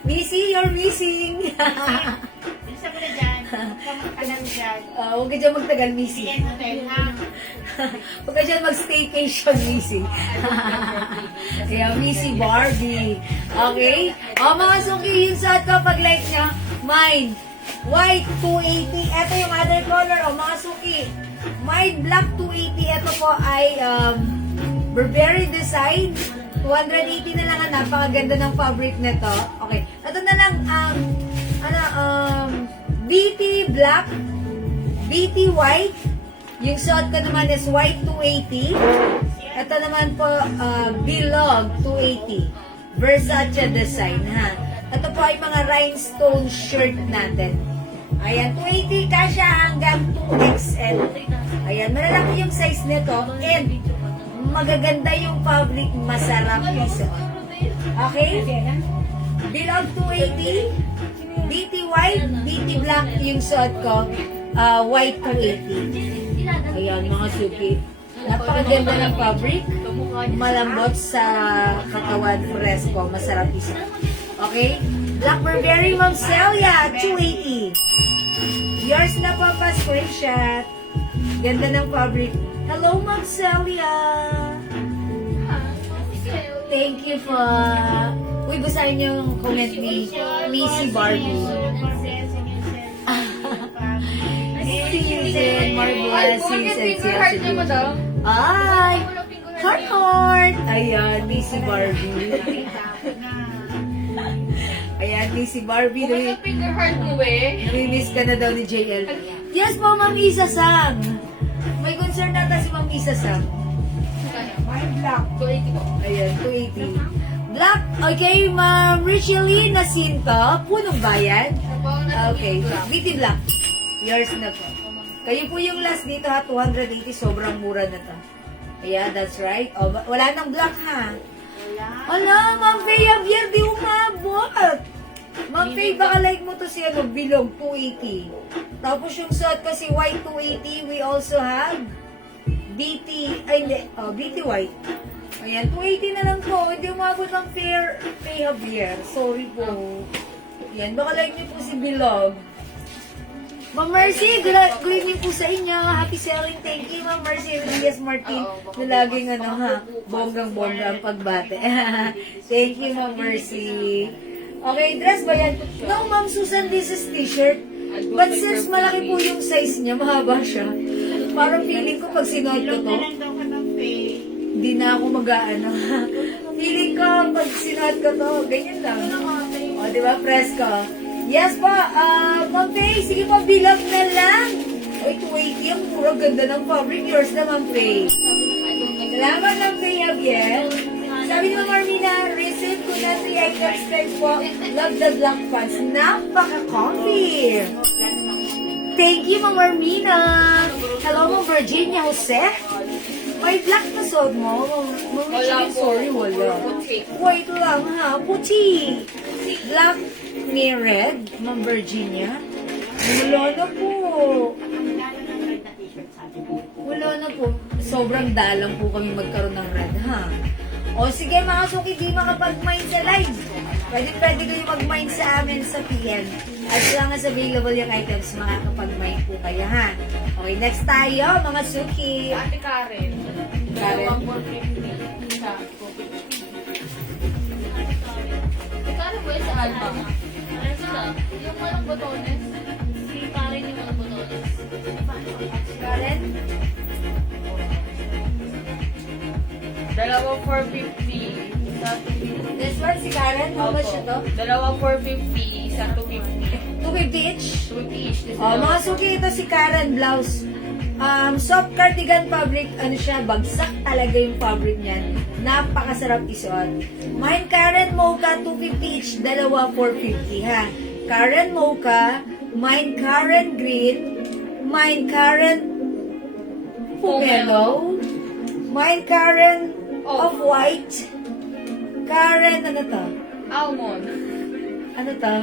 Missy, you're missing. Isa mo na dyan. Kamak ka lang dyan. Huwag ka dyan magtagal, Missy. Yan, hotel, ha? Huwag ka dyan mag-staycation, Missy. Kaya, Missy Barbie. Okay? O, mga suki, yung suot ko, pag-like nyo, mine. White, 280. Ito yung other color. O, mga suki. Mine black, 280. Ito po ay Burberry design. 280 na lang. Napakaganda ng fabric nito. Okay. Ito na lang, BT black, BT white. Yung suot ko naman is white, 280. Ito naman po, Bilog, 280. Versace design, ha. Ito po ay mga rhinestone shirt natin. Ayan, 280 kasya hanggang 2XL. Ayan, malalaki yung size nito. And magaganda yung fabric, masarap isuot. Okay? Below 280, BT white, BT black yung suot ko, white 280. Ayan, mga suki. Napakaganda ng fabric, malambot sa katawan, fresco, masarap isuot. Okay? Black Burberry Ma'am Celia, 280. Yours na po pa, screenshot. Ganda ng fabric. Hello, Ma'am Celia. Thank you po. Uy, basahin niyo yung comment ni Missy Barbie. Season, Marvelous Season. Ay! Heart! Ayan, Missy Barbie. Ayan, Missy Barbie. Finger heart mo eh. Namimiss ka na daw ni JL. Yes po, Ma'am Isa Sang. May concern nata si Ma'am Isa Sang. Black. 280 po. Ayan, 280. Black. Okay, Ma'am Richelle Nacinto. Punong bayan. Okay. BT Black. Yours na po. Kayo po yung last dito ha. 280. Sobrang mura na to. Ayan, that's right. O, wala nang black ha. Ala, Ma'am Faye Javier, di umabot. Ma'am Faye, baka like mo to si Bilog, 280. Tapos yung suot ko si White 280. We also have BT, ay hindi, BT White. Ayan, 280 na lang po. Hindi umabot ng Faye Javier. Sorry po. Ayan, baka like niyo po si Bilog. Ma'am Mercy, good evening po sa inyo. Happy selling. Thank you, Ma'am Mercy Elias Martin. Na laging bonggang-bongga ang pagbate. Thank you, Ma'am Mercy. Okay, dress ba yan? No, Ma'am Susan, this is t-shirt. But since malaki po yung size niya, mahaba siya. Parang feeling ko pag sinuot ko to, hindi na ako mag-aano. Feeling ko pag sinuot ko to, ganyan lang. O, di ba, fresco. Yes po, Ma'am Faye, sige po, bilang na lang. Uy, 280, ang mura, ganda ng fabric. Yours na, Ma'am Faye. Salamat, Ma'am Faye Javier. Sabi ni Ma'am Armina, receive ko na 3 items guys po. Love the black pants. Napaka-comfy. Thank you, Ma'am Armina. Hello, Ma'am Virginia Jose. May black na suot mo. Ma'am Richie, sorry, wala. Wait lang ha, puti. Black ni red, Ma'am Virginia. Wala na po. Wala na po. Sobrang dalang po kami magkaroon ng red, ha? O sige mga suki, di makapag-mine sa live. Pwede kayo mag-mine sa amin sa PN. As long as available yung items, makakapag-mine po kayo, ha? Okay, next tayo, mga suki. Ate Karen. Karen. 450 sa 450. Karen ba sa Alba? Yung walang botones. Si Karen yung walang botones. Karen? Dalawang 450 sa 250. This one, si Karen, how much ito? Dalawang 450 sa 250. 250 each? 250 each. Oh, mga suki, ito si Karen blouse. Soft cardigan fabric, ano siya, bagsak talaga yung fabric niyan. Napakasarap isuot. Mine Karen Mocha, 250 each, dalawa 450 ha. Karen Mocha, mine Karen Green, mine Karen Pomelo, mine Karen Off-White, Karen, ano to? Almond. Ano to?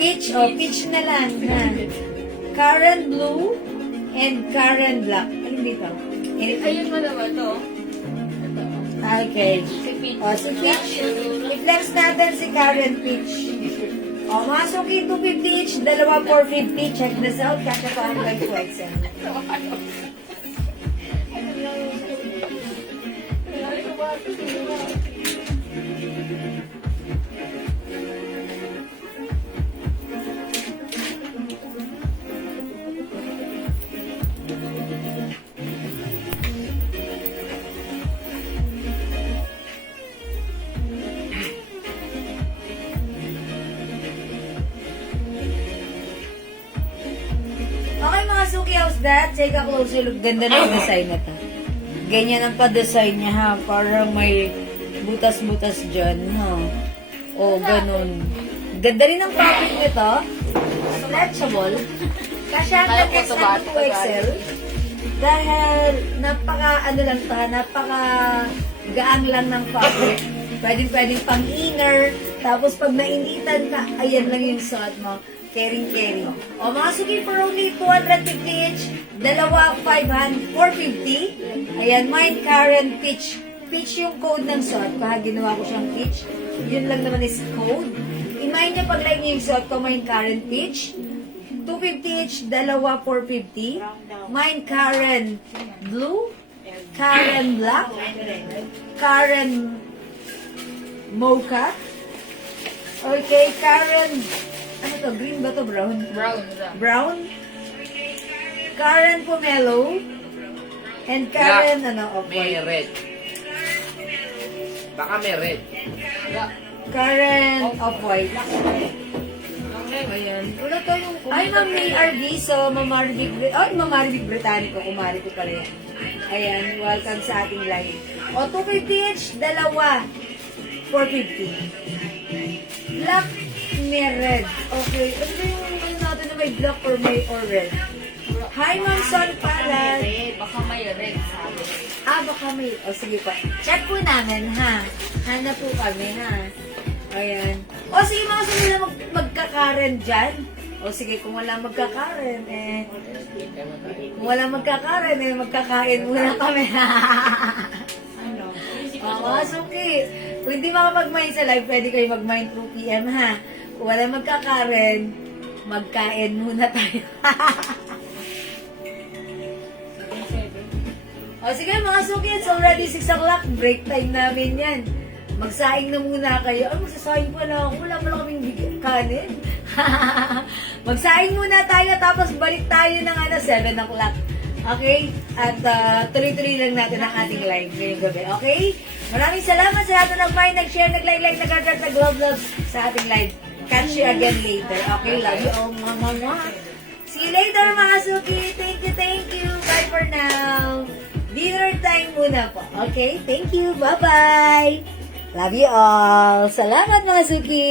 Peach, peach na lang. Ha? Karen Blue and Karen Black. Ano dito? Ayun mo naman to. Okay. Si Peach. O, si Peach. I-flex natin si Karen Peach. O, mga suki, 250 each, dalawa 450. Check this out. Kakatahan lang po, Excel. Okay mga suki, how's that? Take a closer look. Ganda ng design na to. Ganyan ang pa-design niya ha. Parang may butas-butas dyan ha. O, ganun. Ganda rin ang fabric nito. Stretchable. Kasya ang kasi sa 2XL. Dahil napaka gaang lang ng fabric. Pwedeng pang inner. Tapos pag nainitan ka, ayan lang yung suot mo. Caring. O mga suki for only 250 each. Dalawa, 450. Ayan, mine Karen Peach. Peach yung code ng suot ko. Ginawa ko siyang peach. Yun lang naman is code. I-mine niya pag like niya yung suot ko, mine Karen Peach. 250 each, dalawa 450. Mine Karen Blue. Karen Black. Karen Mocha. Okay, Karen, ano to, green ba to, brown? Brown. Karen Pomelo. And Karen, May off-white. red. Baka may red. Karen off-white. Ayan. Wala to yung, ay, Ma'am May Arviso, Ma'am Marvic Britannico, kumari ko pala yan. Ayan, welcome sa ating live. O, 250 each, dalawa, 450. Black, may red. Okay, ano ba yung ano natin na may black or may or red? Hi, Ma'am Son Palas. Baka may red sabi. Baka may, sige pa. Check po namin, ha? Hanap po kami, ha? Ayan. O, sige mga sunod na magkakaren dyan. O, sige, kung wala magkakaren, magkakain muna kami. O, suki. Kung hindi makapag-mind sa live, pwede kayo mag-mind through PM, ha? Kung wala magkakaren, magkain muna tayo. O, sige mga suki, it's already 6 o'clock. Break time namin yan. Magsaing na muna kayo. Ay, magsasaing pala ako. Wala pala kaming kanin. Magsaing muna tayo, tapos balik tayo ng 7 o'clock. Okay? At tuloy-tuloy lang natin ang ating live ngayong gabi. Okay? Maraming salamat sa lahat na nag-mind, nag-share, nag-like, nag-heart, nag-love sa ating live. Catch you again later. Okay? Love you all, mga. See you later, mga suki. Thank you. Bye for now. Dinner time muna po. Okay? Thank you. Bye-bye. Love you all. Salamat mga suki.